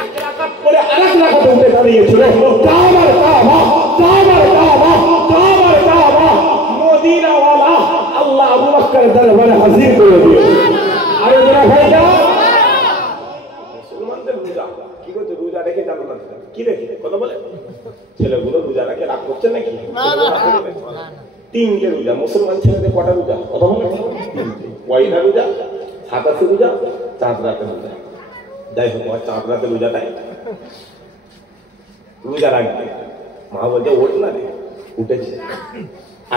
1 রাকাত পরে আরেক রাকাতে উঠে দাঁড়িয়েছিল, কাবার কাবা, কাবার কাবা, কাবার কাবা মদিনাওয়ালা আল্লাহ আবু বকরের দরবারে হাজির করে দিয়েছে। আরে যারা ভাইরা মুসলমানদের রোজা কি করতে, রোজা রেখে জান্নাত, কি রেখে, কথা বলে ছেলেগুলো রোজা রাখে রাগ করছে নাকি, না 3টে রোজা, মুসলমান ছেলেদের কটা রোজা, কথা বলে কয়টা রোজা, 27 রোজা, চাঁদ রাতে রোজা, যাই হোক চাঁদ রাতে রোজাটাই রোজা রাখবে, মা বলছে ওঠ না রে, উঠেছে,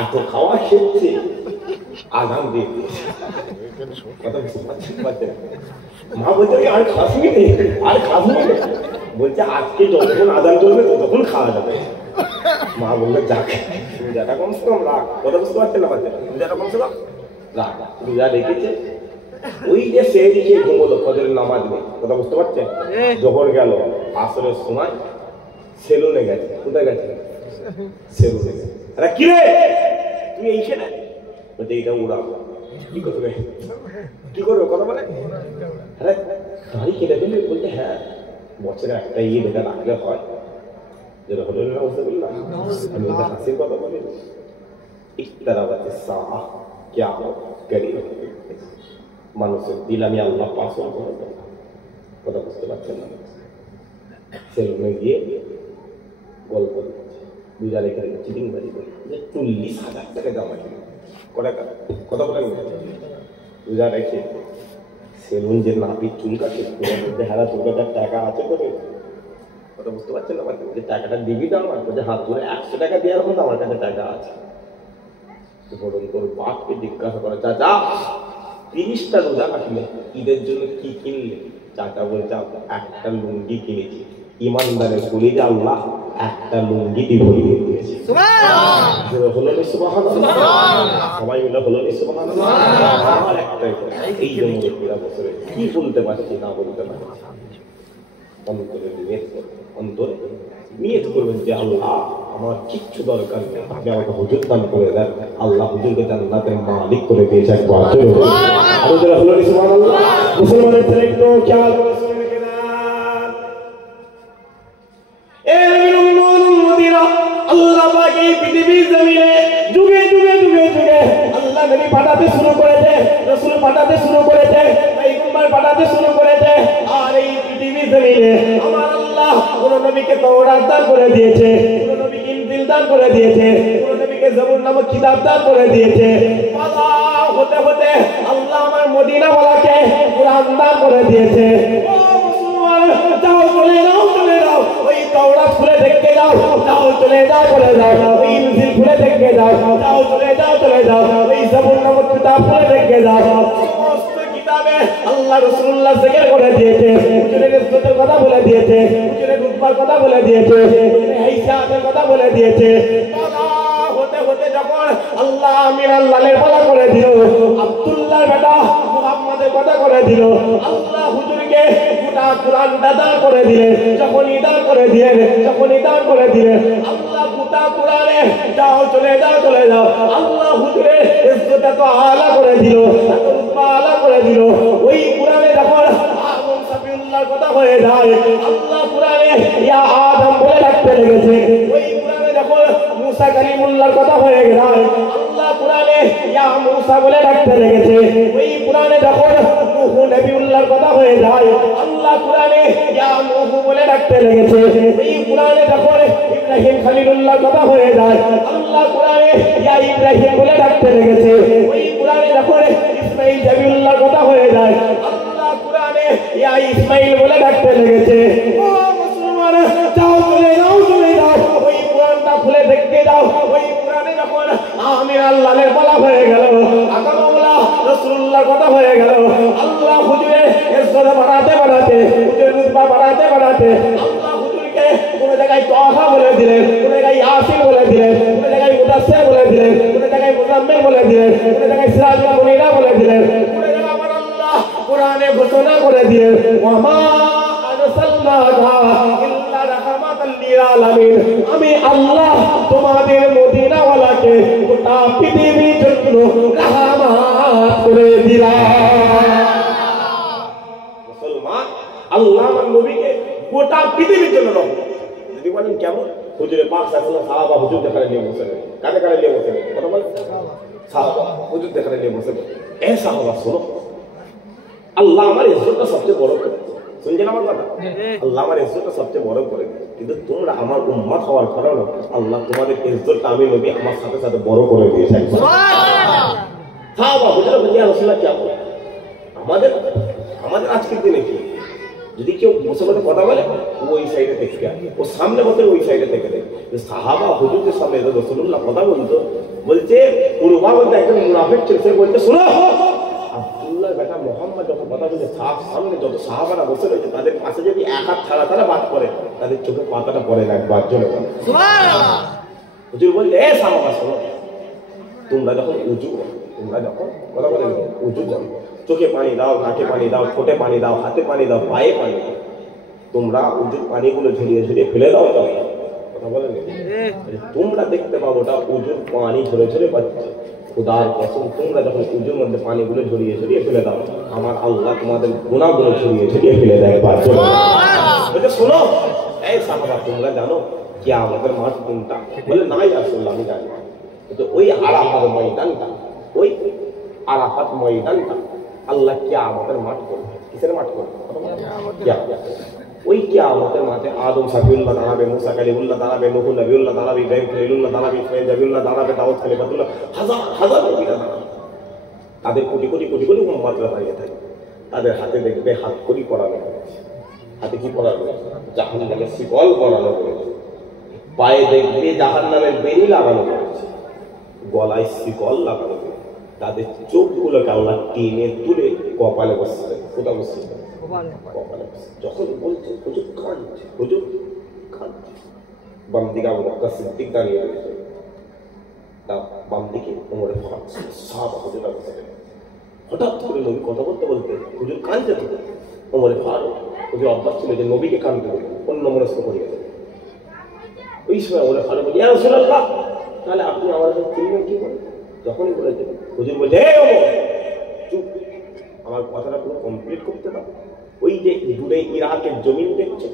এত খাওয়া খেয়েছে, আগাম দিয়ে দিয়েছে, কথা বুঝতে পারছেন, মা বলছে আর খাসনি নেই, আর খাসনি নেই, বলছে আজকে যতক্ষণ আজান চলবে ততক্ষণ খাওয়া যাবে, মা বললো যাক রোজাটা কমসে কম রাখ, কথা বুঝতে পারছেন না, পারছেন রোজাটা কমসে কম রাখ, রোজা রেখেছে, ওই যে সে দিকে ঘুমলো ফজরের নামাজ নেই, কথা বুঝতে পারছেন, যখন গেল আসরের সময় সেলুনে গেছে, কোথায় গেছে, সেলুনে গেছে, আরে কি রে তুই এইখানে, বলছে এইটা উড়াবো, কি করবে কি করবে কথা বলে আরে দাড়ি কেটে ফেলবে বলতে হ্যাঁ বছরে একটা ঈদ এটা রাখলে হয় যেটা হলো না বুঝতে পারলাম আমি ওটা হাসির কথা বলি ইখতারাবাতিস সাআহ কিয়ামত করিব মানুষের দিল আমি আল্লাহ পাসওয়ার্ড করে দেব কথা বুঝতে পারছেন না সেলুনে গিয়ে গল্প দুজার এখানে চিটিং বাড়ি করে 40,000 টাকা জমা দিল কথা বলেন দুজা রেখে সেলুন যে নাপিত চুল কাটে মধ্যে হারা তোর কাছে টাকা আছে করে কথা বুঝতে পারছেন না যে টাকাটা দিবি তো আমার কাছে হাত ধরে 100 টাকা দেওয়ার মতো আমার কাছে টাকা আছে বরং তোর বাপকে জিজ্ঞাসা করে চাচা 30টা রোজা কাটলে ঈদের জন্য কি কিনলে চাচা বলছে একটা লুঙ্গি কিনেছি ইমানদারের বলি যে আল্লাহ একটা লুঙ্গি দিব দিয়েছে হলো নি সুবহানাল্লাহ সবাই মিলে হলো নি সুবহানাল্লাহ আমার একটাই এই জন্য পুরো বছরে কি বলতে পারছি না বলতে পারছি অন্তরে নিয়ত করবেন যে আল্লাহ আমার কিচ্ছু দরকার নেই আপনি আমাকে হুজুর দান করে দেন আল্লাহ হুজুরকে জান্নাতের মালিক করে দিয়েছে একবার আর যারা হলো নি সুবহানাল্লাহ মুসলমানের ছেলে একটু খেয়াল করে শুনে রেখে দেন আল্লাহ পাক এই পৃথিবীর জমিনে যুগে যুগে যুগে যুগে আল্লাহ নবী পাঠাতে শুরু করেছে রাসূল পাঠাতে শুরু করেছে পয়গম্বর পাঠাতে শুরু করেছে আর এই পৃথিবীর জমিনে আমার আল্লাহ কোন নবীকে তাওরাত দান করে দিয়েছে কোন নবীকে ইনজিল দান করে দিয়েছে কোন নবীকে জবুর নামক কিতাব দান করে দিয়েছে পালা হতে হতে আল্লাহ আমার মদিনা ওয়ালাকে কুরআন দান করে দিয়েছে ও মুসলমান যাও চলে যাও ওই তাওরাত খুলে দেখতে যাও চলে যাও ওই ইনজিল খুলে দেখতে যাও চলে যাও ওই জবুর নামক কিতাব খুলে দেখতে যাও সমস্ত কিতাবে আল্লাহ রাসূলুল্লাহ জিকির করে দিয়েছে হুজুরের ইজ্জতের কথা বলে দিয়েছে হুজুরের রুতবার কথা বলে দিয়েছে হুজুরের হাইসাতের কথা বলে দিয়েছে হতে হতে যখন আল্লাহ আমির আল্লাহর বলা করে দিল আব্দুল্লাহর বেটা মুহাম্মদের কথা করে দিল আল্লাহ হুজুরকে গোটা কুরআনটা দান করে দিলেন যখনই দান করে দিলেন আল্লাহ গোটা কুরআনে যাও চলে যাও আল্লাহ হুজুরের ইজ্জত এত আলা করে দিল এত রুতবা আলা করে দিল ওই কুরআনে যখন আদম সাফিউল্লাহর কথা হয়ে যায় আল্লাহ কুরআনে ইয়া আদম বলে ডাকতে লেগেছে ওই কুরআনে যখন মুসা কালিমুল্লাহর কথা হয়ে যায় আল্লাহ কুরআনে ইয়া মুসা বলে ডাকতে লেগেছে ওই কুরআনে যখন নূহ নবিউল্লাহর কথা হয়ে যায় আল্লাহ কুরআনে ইয়া নূহ বলে ডাকতে লেগেছে ওই কুরআনে যখন ইব্রাহিম খলিলুল্লাহর কথা হয়ে যায় আল্লাহ কুরআনে ইয়া ইব্রাহিম বলে ডাকতে লেগেছে ওই কুরআনে যখন ইসমাঈল জাবিউল্লাহর কথা হয়ে যায় আল্লাহ কুরআনে ইয়া ইসমাঈল বলে ডাকতে লেগেছে ও মুসলমান যাও চলে যাও ওই কুরআনটা খুলে দেখতে যাও ওই কুরআনে যখন আমির আল্লাহর বলা হয়ে গেল আকা মাওলা রাসূলুল্লাহর কথা হয়ে গেল আল্লাহ হুজুরের ইজ্জত বাড়াতে হুজুরের রুতবা বাড়াতে আল্লাহ হুজুরকে কোন জায়গায় তাহা বলে দিলেন কোন জায়গায় ইয়াসিন বলে দিলেন কোন জায়গায় মুদাসসির বলে দিলেন কোন জায়গায় মুজাম্মিল বলে দিলেন কোন জায়গায় সিরাজুল মুনীরা বলে দিলেন কোন জায়গায় আমার আল্লাহ কোরআনে ঘোষণা করে দিলেন ওয়ামা আরসালনাকা ইল্লা রাহমাতাল লিল আলামিন আমি আল্লাহ তোমাদের মদিনা ওয়ালাকে গোটা পৃথিবীর জন্য রহমত করে দিলাম মুসলমান আল্লাহ আমার নবীকে গোটা পৃথিবীর জন্য রহমত যদি বলেন কেমন হুজুরে পাক সাল্লাল্লাহু সাহাবা হুজুর দেখারে নিয়ে বসে কানে নিয়ে বসে কথা বল সাহাবা হুজুর দেখারে নিয়ে বসে এ সাহাবা শোনো আল্লাহ আমার ইজ্জতটা সবচেয়ে বড় করে শুনছেন আমার কথা আল্লাহ আমার ইজ্জতটা সবচেয়ে বড় করে কিন্তু তোমরা আমার উম্মত হওয়ার কারণে আল্লাহ তোমাদের ইজ্জতটা আমি নবী আমার সাথে সাথে বড় করে দিয়েছে সুবহানাল্লাহ সাহাবা হুজুর বলেন ইয়া রাসূলুল্লাহ কি আমাদের আজকের দিনে কি যদি কেউ মুসলমানের কথা বলে ওই সাইডে থেকে ও সামনে বসে ওই সাইডে থেকে সাহাবা হুজুরের সামনে রাসূলুল্লাহ কথা বলছে পূর্বাবর্তী একজন মুনাফিক ছিল সে বলতে শোনো আব্দুল্লাহ বেটা মুহাম্মদ যখন কথা বলছে সামনে যত সাহাবারা বসে রয়েছে তাদের পাশে যদি এক হাত ছাড়া তারা বাদ করে তাদের চোখে পাতাটা পড়ে না একবার জন্য সুবহানাল্লাহ হুজুর বললে এ সাহাবা শোনো তোমরা যখন কথা বলেন উজু করো চোখে পানি দাও নাকে পানি দাও ঠোঁটে পানি দাও হাতে পানি দাও পায়ে পানি দাও তোমরা উজুর পানিগুলো ঝরিয়ে ফেলে দাও কথা বলেন তোমরা দেখতে পাবো ওটা উজুর পানি ঝরে পাচ্ছে খুদার কসম তোমরা যখন উজুর মধ্যে পানিগুলো ঝরিয়ে ঝরিয়ে ফেলে দাও, আমার আল্লাহ তোমাদের গুনাহগুলো ঝরিয়ে ঝরিয়ে ফেলে দেয়। বলছে শোনো এই সাহাবা, তোমরা জানো কিয়ামতের মাঠ কোনটা? বলে না ইয়া রাসূলুল্লাহ আমি জানি। ওই আরাফাত ময়দানটা, ওই আরাফাত ময়দানটা আল্লাহ কিয়ামতের মাঠ করবে। কিসের মাঠ করবে? কিয়ামত। ওই কিয়ামতের মাঠে আদম সাফিউল্লাহ দাঁড়াবে, মুসা কালিমুল্লাহ দাঁড়াবে, নূহ নবিউল্লাহ দাঁড়াবে, ইব্রাহিম খলিলুল্লাহ দাঁড়াবে, ইসমাঈল জাবিউল্লাহ দাঁড়াবে, দাউদ খলিফাতুল্লাহ, হাজার হাজার নবীরা দাঁড়াবে। তাদের কোটি কোটি কোটি কোটি উম্মতরা দাঁড়িয়ে থাকে। তাদের হাতে দেখবে হাত কড়ি পরানো হয়েছে। হাতে কি পরানো? জাহান্নামের শিকল পরানো হয়েছে। পায়ে দেখবে জাহান্নামের বেনি লাগানো হয়েছে। গলায় শিকল লাগানো হয়েছে। তাদের চোখগুলোকে আল্লাহ টেনে তুলে কপালে বসছে। কোথা বসছে? কপালে বসছে। যখন বলছে হুজুর কাঁদছে, হুজুর কাঁদছে, বাম দিকে আবু বকর সিদ্দিক দাঁড়িয়ে রয়েছে, বাম দিকে ওমর ফারুক সাহাবা হুজুরা বসে। হঠাৎ করে নবী কথা বলতে বলতে হুজুর কাঁদছে তো। ওমর ফারুক হুজুর অভ্যাস ছিল যে নবীকে কাঁদতে বলবে, অন্য মনস্ক করিয়ে দেবে। ওই সময় ওমর ফারুক বলে, ইয়া রাসূলুল্লাহ, তাহলে আপনি আমার কাছে চিনবেন কি করে? যখনই বলেছেন হুজুর বলছে, হে ওমর চুপ, আমার কথাটা পুরো কমপ্লিট করতে দাও। ওই যে দূরে ইরাকের জমিন দেখছো,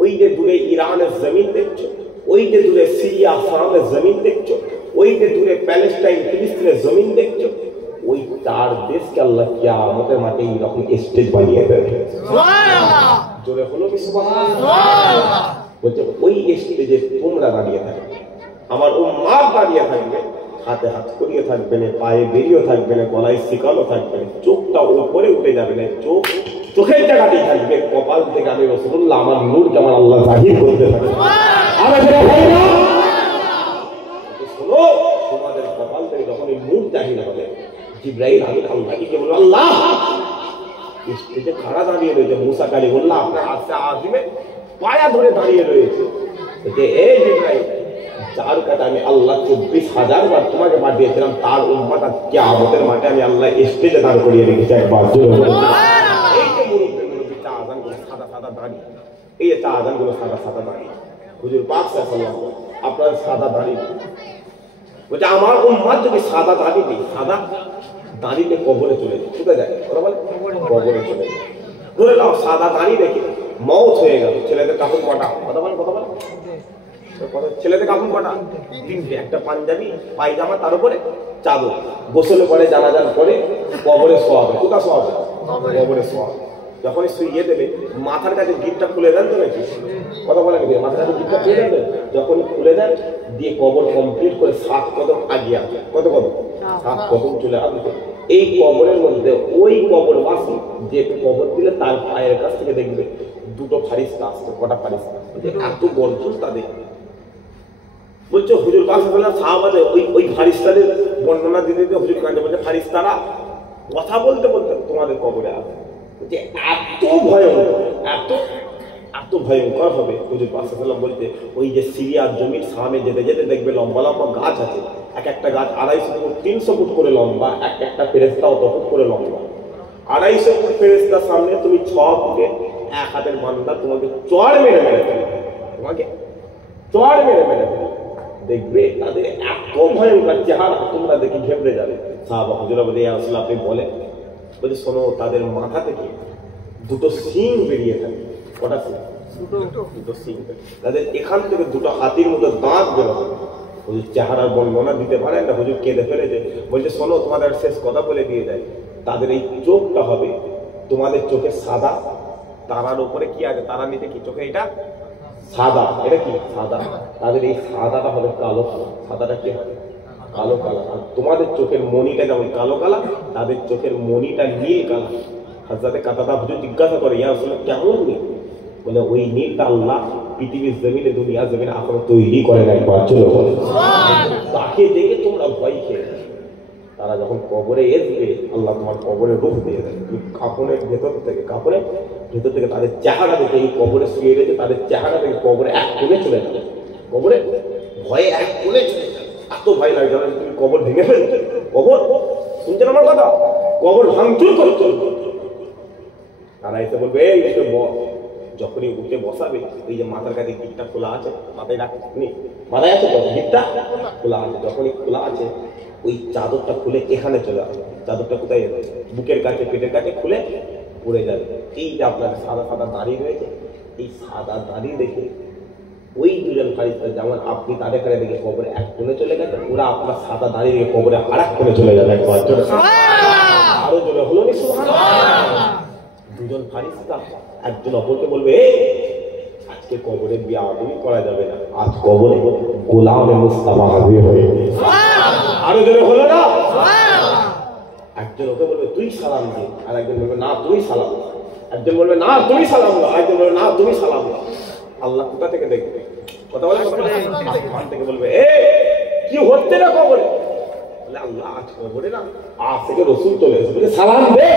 ওই যে দূরে ইরানের জমিন দেখছো, ওই যে দূরে সিরিয়া শামের জমিন দেখছো, ওই যে দূরে প্যালেস্টাইন ফিলিস্তিনের জমিন দেখছো, ওই চার দেশকে আল্লাহ কিয়ামতের মাঠে এইরকম স্টেজ বানিয়ে দেবে। জোরে হলো কি সুবহানাল্লাহ? বলছে ওই স্টেজে তোমরা দাঁড়িয়ে থাকবে, আমার উম্মাত দাঁড়িয়ে থাকবে, হাতে হাত করিয়ে থাকবে না, পায়ে বেরিয়ে থাকবে না, গলায় শিকালও থাকবে না, চোখটা উপরে উঠে যাবে না, চোখের জায়গাতেই থাকবে, কপাল থেকে আমি রাসূলুল্লাহ আমার নূরকে আমার আল্লাহ জাহির করতে থাকবে। শোনো, তোমাদের কপাল থেকে যখন এই নূর জাহির হবে, জিবরাইল আমিন আল্লাহকে বলল, আল্লাহ স্টেজে খাড়া দাঁড়িয়ে রয়েছে, মুসা কালিমুল্লাহ আপনার আরশে আজিমে পায়া ধরে দাঁড়িয়ে রয়েছে। যে এই জিবরাইল, যার কাছে আমি আল্লাহ 24,000 বার তোমাকে পাঠিয়েছিলাম, তার উম্মত কিয়ামতের মাঠে আমি আল্লাহ স্টেজে দাঁড় করিয়ে রেখেছি। একবার এই যে মুরব্বি চা আযান গুলো সাদা সাদা দাঁড়িয়ে, এই যে চা আযান গুলো সাদা সাদা দাঁড়িয়ে, হুজুর পাক সাল্লাল্লাহু আলাইহি ওয়াসাল্লাম আপনার সাদা দাঁড়িয়ে বলছে, আমার উম্মত যদি সাদা দাঁড়িয়ে দিই, সাদা দাঁড়িয়ে কবরে চলে যায়। কোথায় যায়? কথা বলে কবরে চলে যায়। ধরে নাও সাদা দাঁড়িয়ে রেখে মওত হয়ে গেল, ছেলেদের কাপড় কটা? কথা বলে কথা বলে ছেলেদের কাপড় কটা? তিনটে, একটা পাঞ্জাবি, পায়জামা, তার উপরে চাদর। গোসলে পরে জানাজার পরে কবরে শোয়াবে। কোথা শোয়াবে? কবরে শোয়াবে। যখনই শুইয়ে দেবে, মাথার কাছে গিটটা খুলে দেন তো নাকি? কথা বলে নাকি? মাথার কাছে গিটটা খুলে দেন, যখন খুলে দেন দিয়ে কবর কমপ্লিট করে 7 কদম আগিয়ে আসবে। কত কদম? 7 কদম চলে আসবে। এই কবরের মধ্যে ওই কবরবাসী যে কবর দিলে তার পায়ের কাছ থেকে দেখবে দুটো ফারিস্তা আসছে। কটা ফারিস্তা? এত গর্জন তাদের। বলছো হুজুর পাক সাল্লাল্লাহু আলাইহি ওয়াসাল্লাম সাহাবাদের ওই ফারিস্তাদের বর্ণনা দিতে দিতে হুজুর কাঁদে, বলছে ফারিস্তারা কথা বলতে বলতে তোমাদের কবরে আসবে। যে এত ভয়ঙ্কর, এত এত ভয়ঙ্কর হবে। হুজুর পাক সাল্লাল্লাহু আলাইহি ওয়াসাল্লাম বলতে, ওই যে সিরিয়ার জমির সামনে যেতে যেতে দেখবে লম্বা লম্বা গাছ আছে, এক একটা গাছ 250 ফুট 300 ফুট করে লম্বা, এক একটা ফেরেশতা অত ফুট করে লম্বা। 250 ফুট ফেরেশতার সামনে তুমি 6 ফুটে এক হাতের বান্দা তোমাকে চড় মেরে মেরে ফেলবে, তোমাকে চড় মেরে মেরে ফেলবে। দেখবে তাদের এত ভয়ঙ্কর চেহারা, তোমরা দেখে ঘেবড়ে যাবে। সাহাবা হুজুরা বলে, ইয়া রাসূলুল্লাহ আপনি বলেন? বলে শোনো, তাদের মাথা থেকে দুটো শিং বেরিয়ে থাকে। কটা শিং? দুটো শিং। তাদের এখান থেকে দুটো হাতির মতো দাঁত বেরোবে। হুজুর চেহারার বর্ণনা দিতে পারেন না, হুজুর কেঁদে ফেলেছে। বলছে শোনো, তোমাদের শেষ কথা বলে দিয়ে যায়, তাদের এই চোখটা হবে তোমাদের চোখে সাদা, তারার উপরে কি আছে? তারা নিচে কি চোখে এটা সাদা, এটা কি সাদা, তাদের এই সাদাটা হবে কালো কালো। সাদাটা কি হবে? কালো কালো। আর তোমাদের চোখের মণিটা যেমন কালো কালো, তাদের চোখের মণিটা নীল কালো। হযরত কাতাদা হুজুর জিজ্ঞাসা করে, ইয়া রাসূলুল্লাহ কেমন নীল? বলে ওই নীলটা আল্লাহ পৃথিবীর জমিনে, দুনিয়া জমিনে এখন তৈরি করে নাই। চলো বলে তাকে দেখে তোমরা ভয় খেয়ে, তারা যখন কবরে আসবে আল্লাহ তোমার কবরে রূপ দিয়ে দেয়। তুমি কাপড়ের ভেতর থেকে তাদের চেহারা দেখে, এই কবরে শুয়ে রয়েছে তাদের চেহারা দেখে কবরে এক কোণে চলে যাবে। কবরে ভয়ে এক কোণে চলে যাবে। এত ভয় লাগে যারা তুমি কবর ভেঙে ফেলছো। কবর শুনছেন আমার কথা? কবর ভাঙচুর করছো। তারা এসে বলবে, এই যখনই উঠে বসাবে, এই যে মাথার কাছে গিটটা খোলা আছে, মাথায় রাখনি, মাথায় আছে তো গিটটা খোলা আছে, যখনই খোলা আছে ওই চাদরটা খুলে এখানে চলে আসবে। চাদরটা কোথায় যাবে? বুকের কাছে, পেটের কাছে খুলে পড়ে যাবে। এই যে আপনার সাদা সাদা দাড়ি রয়েছে, এই সাদা দাড়ি দেখে ওই দুজন ফারিস্তা যেমন আপনি তাদের কাছে দেখে কবরে এক কোণে চলে গেছেন, ওরা আপনার সাদা দাড়ি দেখে কবরে আর এক কোণে চলে যাবে। একবার আরো জোরে হলো নি সুবহানাল্লাহ। দুজন ফারিস্তা একজন অপরকে বলবে, আজকে কবরে বিয়াদবি করা যাবে না, আজ কবরে গোলামে মুস্তাফা হাজির হয়ে গেছে। আরো জোরে হলো না? একজন ওকে বলবে তুই সালাম দে, আর একজন বলবে না তুই সালাম দাও। একজন বলবে না তুই সালাম দাও, একজন বলবে না তুমি সালাম দাও। আল্লাহ কোথা থেকে দেখবে? কথা বলে আসমান থেকে বলবে এ কি হচ্ছে না কবরে? বলে আল্লাহ আজ কবরে না আজ থেকে রসুল চলে এসেছে, বলে সালাম দে।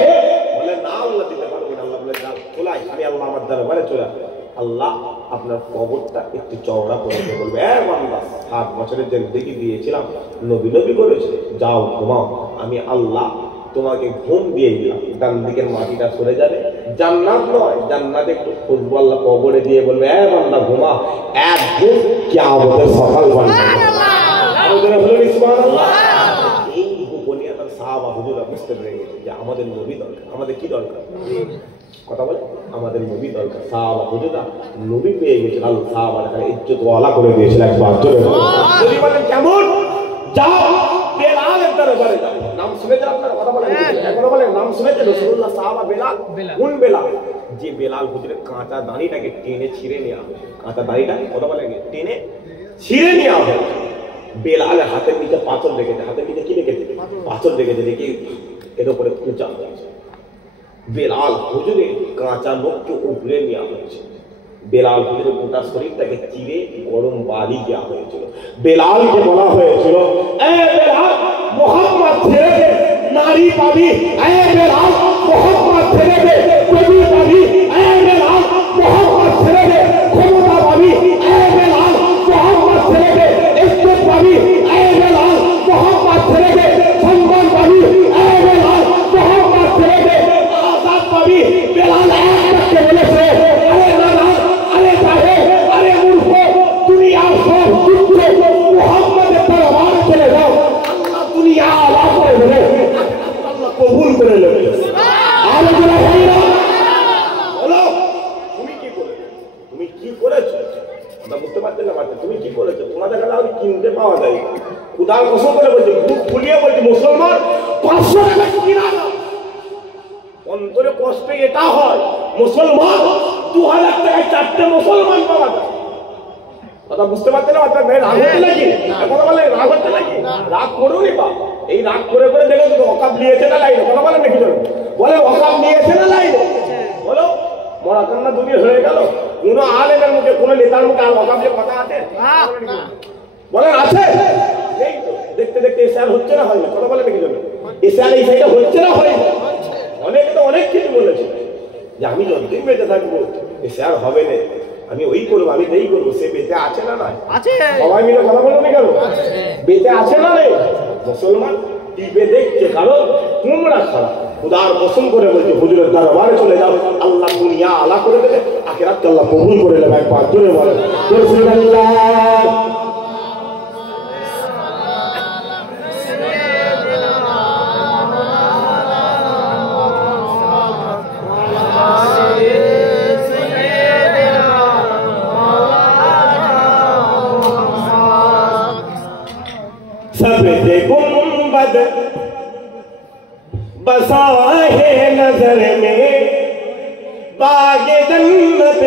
বলে না আল্লাহ দিতে পারবো না। আল্লাহ বলে যা খোলাই, আমি আল্লাহ আমার দরবারে চলে আসবে। আল্লাহ আপনার কবরটা একটু চওড়া করে দিয়ে বলবে, এ বান্দা 7 বছরের জিন্দেগি দিয়েছিলাম, নবী নবী করেছে, যাও ঘুমাও। আমি আল্লাহ তোমাকে ঘুম দিয়ে দিলাম, ডান দিকের মাটিটা সরে যাবে, জান্নাত নয়, জান্নাতে একটু খুশবু আল্লাহ কবরে দিয়ে বলবে, এ বান্দা ঘুমা, এক ঘুম কিয়ামতের সকাল বানাবে। সুবহানাল্লাহ। এই গোপনীয়তার সাহাবা হুজুররা বুঝতে পেরে গেছে যে আমাদের নবী দরকার। আমাদের কি দরকার? কথা বলে আমাদের নবী দরকার। সাহাবা হুজুররা নবী পেয়ে গেছে, আল্লাহ সাহাবারা ইজ্জত ওয়ালা করে দিয়েছিল। একবার জোরে নবী বলেন কেমন? যাও বেলালের দরবারে যাও। নাম শুনেছেন আপনারা? কথা বলেন এখনো বলেন নাম শুনেছেন? রাসূলুল্লাহ সাহাবা বেলাল। কোন বেলাল? যে বেলাল হুজুরের কাঁচা দাড়িটাকে টেনে ছিঁড়ে নেওয়া হবে। কাঁচা দাড়িটা কথা বলেন টেনে ছিঁড়ে নেওয়া হবে। বেলালের হাতের নিচে পাথর রেখেছে। হাতের নিচে কি রেখেছে? পাথর রেখেছে। দেখি এর উপরে উঁচা হয়েছে। বেলাল হুজুরের কাঁচা লোককে উপরে নেওয়া হয়েছে। বেলাল হুজুরের গোটা শরীরটাকে চিরে গরম বালি দেওয়া হয়েছিল। বেলালকে বলা হয়েছিল, এ বেলাল মুহাম্মদ ছেড়ে দে, নারী পাবি। এ বেলাল মুহাম্মদ ছেড়ে দে, কবি পাবি। এ বেলাল মুহাম্মদ ছেড়ে দে, ক্ষমতা পাবি। এ বেলাল মুহাম্মদ ছেড়ে দে, ইজ্জত পাবি। এ বেলাল মুহাম্মদ ছেড়ে দে, সম্মান পাবি। এ বেলাল মুহাম্মদ ছেড়ে দে, আযাদ পাবি। বেলাল একটাকে বলেছে, আরে না, আরে তাহে, আরে মূর্খ, দুনিয়ার সব কিছু মুহাম্মদের দরবারে চলে যাও। আল্লাহ দুনিয়া আলা করে দেবে, আল্লাহ কবুল করে নেবে। আরে বলা হয় না, বলো তুমি কি করেছো? তুমি কি করেছো? কথা বুঝতে পারছেন না? তুমি কি করেছো? তোমাদের কাছে আমি কিনতে পাওয়া যায়। খুদার কসম করে বলছি, বুক ফুলিয়ে বলছি, মুসলমান 500 টাকা কিনা না। অন্তরে কষ্ট এটা হয়, মুসলমান 2000 টাকায় 4টে মুসলমান পাওয়া যায়। কথা বুঝতে পারছেন না? আপনার মেয়ে রাগ হচ্ছে নাকি? কথা বলে রাগ হচ্ছে নাকি? রাগ করুনি বা এই রাগ করে করে দেখে তো অকাপ নিয়েছে না লাইনে? কথা বলেন নাকি? বলে অকাপ নিয়েছে না লাইনে? বলো মরা কান্না দুনিয়া হয়ে গেল। কোন আলেমের মুখে, কোন নেতার মুখে আর অকাপ যে কথা আছে? বলেন আছে? এই তো দেখতে দেখতে এসআর হচ্ছে না, হয় না? কথা বলে নাকি? এসআর এই সাইডে হচ্ছে না, হয় না? অনেকে তো অনেক কিছু বলেছে যে আমি যতদিন বেঁচে থাকবো এসআর হবে না, আমি ওই করবো, আমি এই করবো। সে বেঁচে আছে না নাই? সবাই মিলে কথা বলবো না কেন? বেঁচে আছে না নেই? মুসলমান টিপে দেখছে, কারণ তোমরা খারাপ। খুদার কসম করে বলছে, হুজুরের দরবারে চলে যাও, আল্লাহ দুনিয়া আলা করে দেবে, আখিরাতকে আল্লাহ কবুল করে নেবে। একবার জোরে বলেন সুবহানাল্লাহ। सबसे गुंबद बसा है नजर में, बागे जन्नत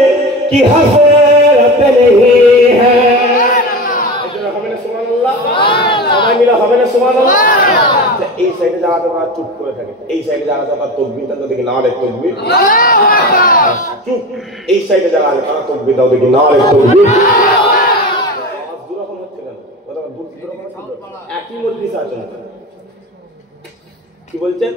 की हसरत नहीं है। এই সাইডে যারা তোমরা চুপ করে থাকে, এই সাইডে যারা তোমরা তকবীরটা তো দেখি না রে তকবীর, চুপ। এই সাইডে যারা আছে তারা তকবীর দাও দেখি না রে তকবীর। একই মজলিস আছে, কি বলছেন?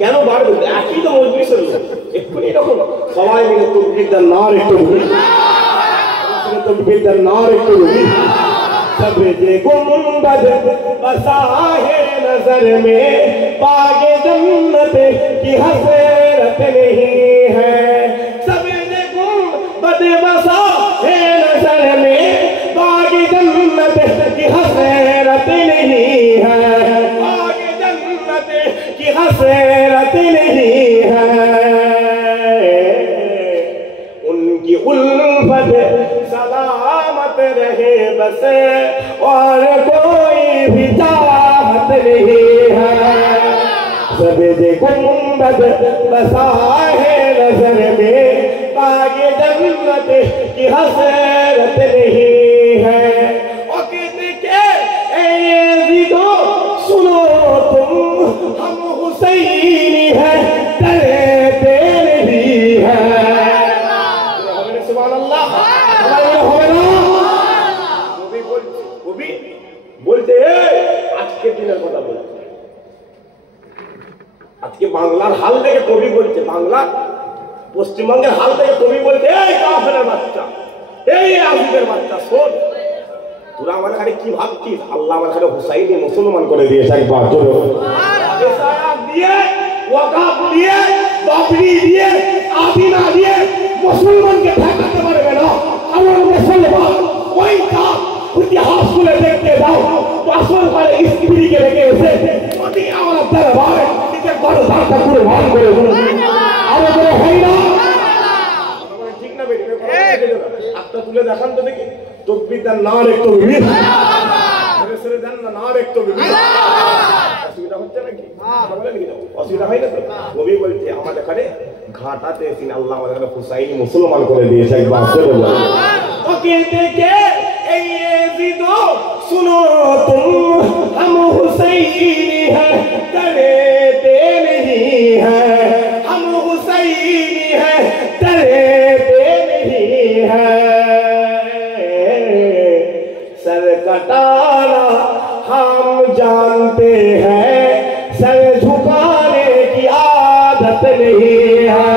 কেন বাড়বে? একই তো মজলিসের লোক, এক্ষুনি এরকম সবাই মিলে তকবীর দেন না রে তকবীর, तकबीर नार करूं। सबसे गुंबद बसा है नजर में, बागे जन्नत की हसरत नहीं है। सबसे गुंबद बसा है नजर में, जन्नत की हसरत नहीं है, आगे जन्नत की हसरत नहीं है, उनकी उल्फत सलामत रहे बस और कोई भी चाहत नहीं है, सबसे गुंबद बसा है नजर में, आगे जन्नत की हसरत नहीं है। और कहते के ज़िदो सुनो तुम हम हुसैनी है डरते नहीं है। सुभान अल्लाह। वो भी बोलते আজকে দিনের কথা বলতে, আজকে বাংলার হাল থেকে কবি বলছে, বাংলা পশ্চিমবঙ্গের হাল থেকে কবি বলছে, এই কাফেরের বাচ্চা, এই আফিদের বাচ্চা, শোন তোরা আমার কাছে কি ভাবছিস, আল্লাহ আমার কাছে হুসাইনি মুসলমান করে দিয়েছে একবার জোরে দিয়ে ওয়াকাফ দিয়ে বাবরি দিয়ে আদিনা দিয়ে মুসলমানকে ঠেকাতে পারবে না। আমার মুসলমান ওই কাপ ইতিহাস খুলে দেখতে দাও, পাথর পারে স্ত্রীকে রেখে এসে অতি আমার দরবারে নিজের বড় ধারটা করে ভান করে আরো বড় হয় না, ঠিক না বেটি? হাতটা তুলে দেখান তো দেখি, তকবীরদার না একটু বিবির ছেড়ে দেন না, না একটু বিবির অসুবিধা হচ্ছে নাকি? অসুবিধা হয় না তো? কবি বলছে আমাদের এখানে ঘাটাতে এসে আল্লাহ আমাদের এখানে হুসাইনি মুসলমান করে দিয়েছে একবার চলে বলে। ওকে দেখে এই ज़िदो सुनो तुम हम हुसैनी है डरते नहीं है, हम हुसैनी है डरते नहीं है, सर कटाना हम जानते हैं, सर झुकाने की आदत नहीं है,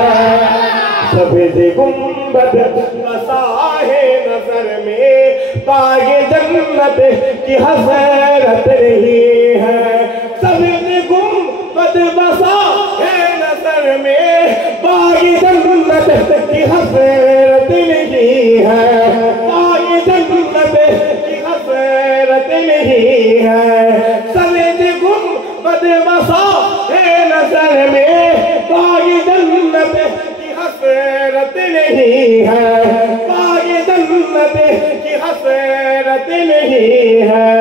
सफेद गुंबद बसा है नजर में, बागे जन्नत की हसरत नहीं है, सफेद गुंबद बसा है नजर में, बागे जन्नत की हसरत नहीं है, बागे जन्नत की हसरत नहीं है, सफेद गुंबद बसा है नजर में, बागे जन्नत की हसरत नहीं है, बागे जन्नत की हसरत नहीं है,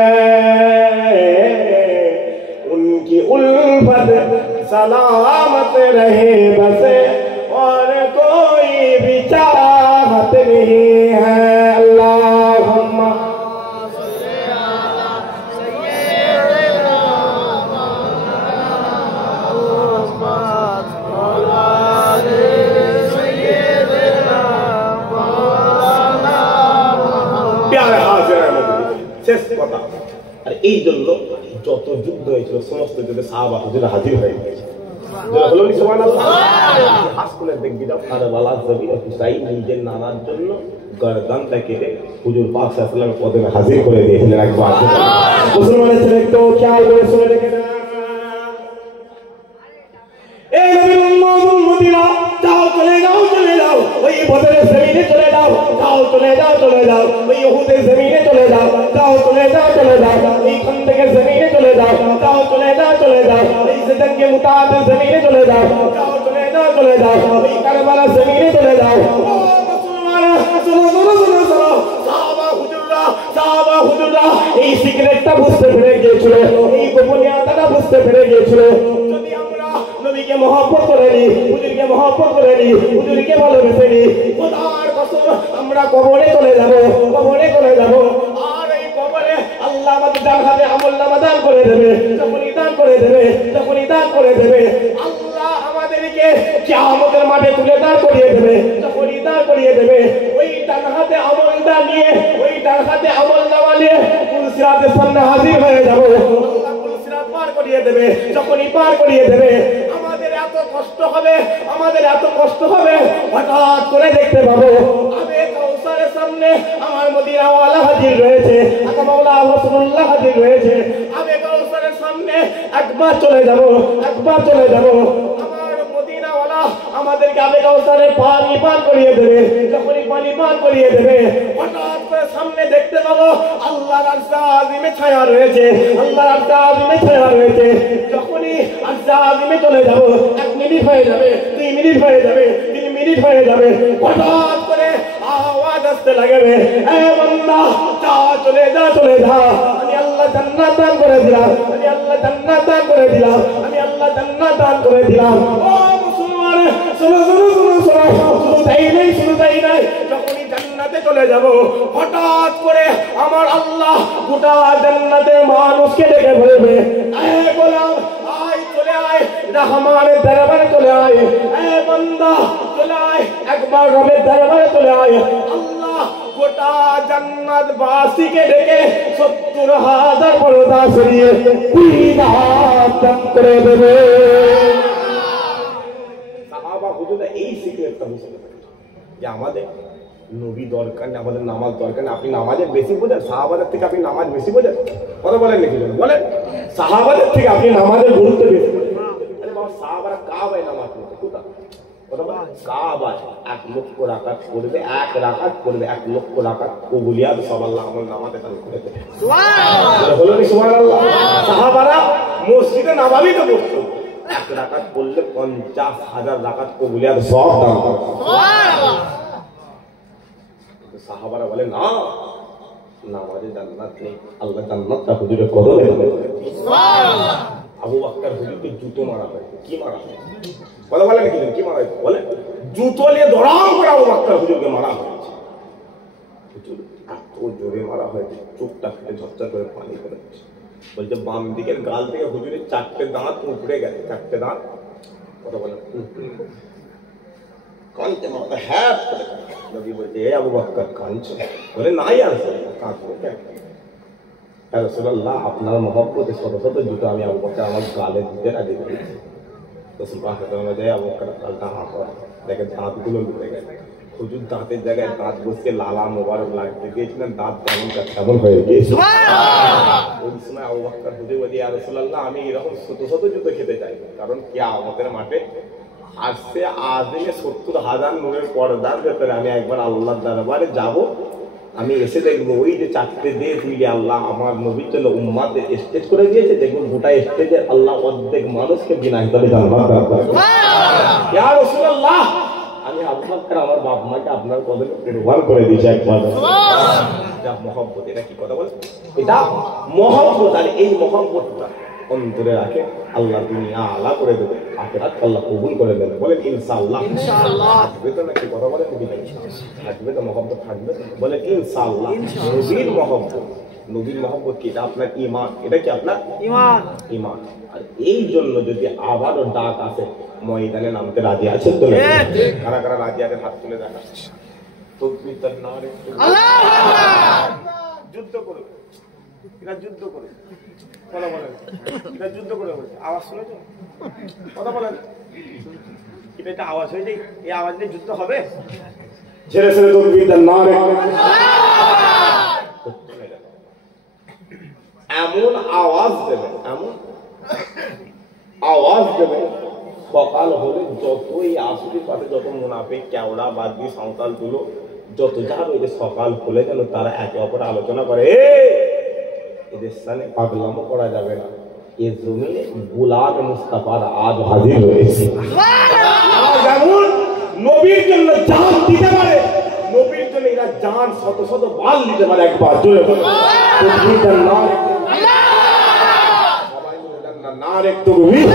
उनकी उल्फत सलामत रहे बस और कोई भी चाहत नहीं है। अल्लाहुम्मा শেষ কথা। আর এই জন্য যত যুদ্ধ হয়েছিল সমস্ত যুদ্ধে সাহাবা হুজুর হাজির হয়ে গেছে, হলো সুবহানাল্লাহ। হাস করে দেখবি না কারবালার জমিনে হুসাইন নিজের নানার জন্য গর্দানটা কেটে হুজুর পাক সাল্লাল্লাহু আলাইহি ওয়াসাল্লামের কদমে হাজির করে দিয়েছিলেন একবার। মুসলমানের ছেলে একটু খেয়াল করে শুনে দেখে না, এই নবীর উম্মতিরা যাও চলে যাও চলে যাও, ওই বদরের জমিনে চলে যাও, যাও চলে যাও চলে যাও, ওই উহুদের জমিনে চলে যাও, যাও চলে যাও চলে যাও, এই খন্দকের জমিনে চলে যাও, যাও চলে যাও চলে যাও, এই জঙ্গে মুতাদের জমিনে চলে যাও, যাও চলে যাও চলে যাও, এই কারবালার জমিনে চলে যাও। ও মুসলমানরা চলো চলো চলো চলো, সাহাবা হুজুররা এই সিক্রেটটা বুঝতে পেরে গিয়েছিল, এই গোপনীয়তাটা বুঝতে পেরে গিয়েছিল। যদি আমরা নবীকে মহব্বত করে নি, হুজুরকে মহব্বত করে নি, হুজুরকে ভালোবেসে নি, খোদার কসম আমরা কবরে চলে যাব, কবরে চলে যাব। আর এই কবরে আল্লাহ আমাদের ডান হাতে আমলনামা দান করে দেবে, যখনই দান করে দেবে, যখনই দান করে দেবে, আল্লাহ আমাদেরকে কিয়ামতের মাঠে তুলে দাঁড় করিয়ে দেবে, যখনই দাঁড় করিয়ে দেবে, ওই ডান হাতে আমলটা নিয়ে, ওই ডান হাতে আমলনামা নিয়ে পুলসিরাতের সামনে হাজির হয়ে যাব। আল্লাহ পুলসিরাত পার করিয়ে দেবে, যখনই পার করিয়ে দেবে আমাদের এত কষ্ট হবে, আমাদের এত কষ্ট হবে, হঠাৎ করে দেখতে পাবো আবে কাউসারের সামনে আমার মদিনাওয়ালা হাজির রয়েছে, আকা মাওলা রাসূলুল্লাহ হাজির রয়েছে। আবে কাউসারের সামনে একবার চলে যাব, একবার চলে যাব, আমার মদিনাওয়ালা আমাদেরকে আবে কাউসারের পানি পান করিয়ে দেবে। যখনই পানি পান করিয়ে দেবে, হঠাৎ করে সামনে দেখতে পাবো আল্লাহর আরশে আজিমে ছায়া রয়েছে, আল্লাহর আরশে আজিমে ছায়া রয়েছে। যখনই আরশে আজিমে চলে যাব, 1 মিনিট হয়ে যাবে, 2 মিনিট হয়ে যাবে, 3 মিনিট হয়ে যাবে, হঠাৎ করে আওয়াজ আসতে লাগবে, এ বান্দা যা, চলে যা, চলে যা, আমি আল্লাহ জান্নাত দান করে দিলাম, আমি আল্লাহ জান্নাত দান করে দিলাম, আমি আল্লাহ জান্নাত দান করে দিলাম। ও মুসলমান, শোনো শোনো শোনো শোনো, শুধু তাই নাই, শুধু তাই নাই, যখনই জান্নাতে চলে যাব, হঠাৎ করে আমার আল্লাহ গোটা জান্নাতের মানুষকে ডেকে বলবে, এ গোলাম আয়, চলে আয়, রহমানের দরবারে চলে আয়, এ বান্দা চলে আয়, একবার রবের দরবারে চলে আয়। আল্লাহ গোটা জান্নাত বাসীকে ডেকে 70,000 পর্দা সরিয়ে দান করে দেবে। সাহাবা হুজুররা এই সিক্রেটটা বুঝতে পারে যে আমাদের নবী দরকার নেই, আমাদের নামাজ দরকার নেই। আপনি নামাজের বেশি বোঝেন, সাহাবাদের থেকে আপনি নামাজ বেশি বোঝেন, কথা বলেন নাকি? বলেন, সাহাবাদের থেকে আপনি নামাজের গুরুত্ব বেশি বোঝেন। আরে বাবা, সাহাবারা কাবায় নামাজ পড়তো, কোথায়? কথা বলেন, কাবায় 1 লক্ষ রাকাত পড়বে, 1 রাকাত পড়বে, 1 লক্ষ রাকাত কবুলিয়াত সব আল্লাহ আমার নামাজে দান করে দেবে। সুবহানাল্লাহ, বলুন সুবহানাল্লাহ। সাহাবারা মসজিদে নববীতে পড়তো, 1 রাকাত পড়লে 50,000 রাকাত কবুলিয়াত সব দান করে। সুবহানাল্লাহ। সাহাবারা বলে না, নামাজে জান্নাত নেই, আল্লাহ জান্নাতটা হুজুরের কদমে দেবে। সুবহানাল্লাহ। আবু বকর হুজুরকে জুতো মারা হয়, কি মারা হয়? কথা বলে নাকি? কি মারা হয়? বলে জুতো নিয়ে দড়াম করে আবু বকর হুজুরকে মারা হয়েছে। হুজুর এত জোরে মারা হয়েছে, চোখটা ফেটে ঝরঝর করে পানি বেরোচ্ছে। বলছে বাম দিকের গাল থেকে হুজুরের 4টে দাঁত উপড়ে গেছে, 4টে দাঁত। কথা বলে কানতে মারতে, হ্যাঁ নবী বলছে, এ আবু বকর কাঁদছো? বলে না ইয়া রাসূলুল্লাহ, কাঁদবো কেন? ইয়া রাসূলুল্লাহ, আপনার মহব্বতে শত শত জুতো আমি আবু বকর আমার গালে দিতে রাজি করেছি। রসুল পাক সাল্লাল্লাহু আলাইহি আবু বকর গালটা হাঁটা দেখে দাঁতগুলো উঠে গেছে। হুজুর দাঁতের জায়গায় দাঁত বসে লালা মোবারক লাগতে গিয়েছিলেন, দাঁত কেমন হয়ে গিয়েছে। ওই সময় আবু বকর হুজুর বলে, ইয়া রাসূলুল্লাহ, আমি এরকম শত শত জুতো খেতে চাই, কারণ কিয়ামতের মাঠে আসছে আযমে 70,000 নূরের পর্দার ভেতরে আমি একবার আল্লাহর দরবারে যাব, আমি এসে দেখবো ওই যে 4টে দেশ মিলিয়ে আল্লাহ আমার নবীর জন্য উম্মাতে স্টেজ করে দিয়েছে, দেখবো গোটা স্টেজে আল্লাহ অর্ধেক মানুষকে বিনা হিসাবে জান্নাত দান করে। সুবহানাল্লাহ। ইয়া রাসূলুল্লাহ, আমি আবু বকর আমার বাপ মাকে আপনার কদমে কুরবান করে দিয়েছি একবার। সুবহানাল্লাহ। এটা মহব্বত, এটা কি কথা বলছে? এটা মহব্বত। আর এই মহব্বতটা অন্তরে রাখে, আল্লাহ দুনিয়া আলা করে দেবে, আখিরাত আল্লাহ কবুল করে দেবে। বলেন ইনশাআল্লাহ। ইনশাআল্লাহ। থাকবে তো নাকি? কথা বলেন নাকি? থাকবে তো, মহব্বত থাকবে। বলেন ইনশাআল্লাহ। নবীর মহব্বত, নবীর মহব্বত কি? এটা আপনার ঈমান, এটা কি আপনার ঈমান? ঈমান। আর এই জন্য যদি আবারও ডাক আসে, ময়দানে নামতে রাজি আছেন তো? কারা কারা রাজি আছেন হাত তুলে দেখা। তাকবীর তার নারে আল্লাহু আকবার। যুদ্ধ করো, এরা যুদ্ধ করে। কথা বলেন, এটা যুদ্ধ করে বলছে। আওয়াজ শুনেছো? কথা বলেন, এটা একটা আওয়াজ হয়েছে, এই আওয়াজ দিয়ে যুদ্ধ হবে? ছেড়ে ছেড়ে তাকবীর তার নারে এমন আওয়াজ দেবে, এমন আওয়াজ দেবে, সকাল হলে যতই আসবে পাশে যত মুনাফিক কেওড়া বাদী সাঁওতাল গুলো যত যাবে, এদের সকাল হলে যেন তারা একে অপরে আলোচনা করে, এদের সামনে পাগলামো করা যাবে না, এ জমিনে গোলাম মুস্তাফার আজ হাজির হয়েছে। যেমন নবীর জন্য জান দিতে পারে, নবীর জন্য এরা জান শত শত বার দিতে পারে। একবার জোরে বলো তাকবীর নারে আল্লাহ, সবাই বলেন না নারে তাকবীর।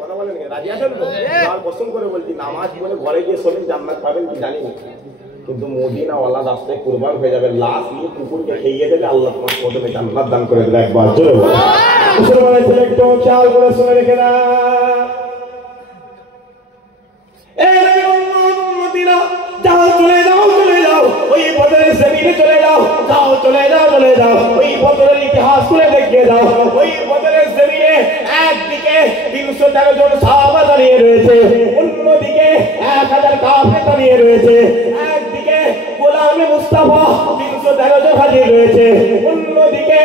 কথা বলেন, রাজি আছেন তো? আর পছন্দ করে বলছি, নামাজ পড়ে ঘরে গিয়ে শোনেন জান্নাত পাবেন কি জানি না, কিন্তু মদিনাওয়ালা রাস্তায় কুরবান হয়ে যাবে, লাশ নিয়ে কুকুরকে খেয়ে দেবে, আল্লাহ তোমার কদমে জান্নাত দান করে দেবে। একবার জোরে বলো। মুসলমানের ছেলে একটু খেয়াল করে শুনে রেখে না, যাও চলে যাও, চলে যাও ওই বদরের জমিনে চলে যাও, যাও চলে যাও, চলে যাও ওই বদরের ইতিহাস করে দেখিয়ে যাও। ওই বদরের জমিনে একদিকে 313 জন সাহাবা দাঁড়িয়ে রয়েছে, অন্যদিকে 1000 কাফের দাঁড়িয়ে রয়েছে। একদিকে গোলামে মুস্তাফা 313 জন হাজির রয়েছে, অন্যদিকে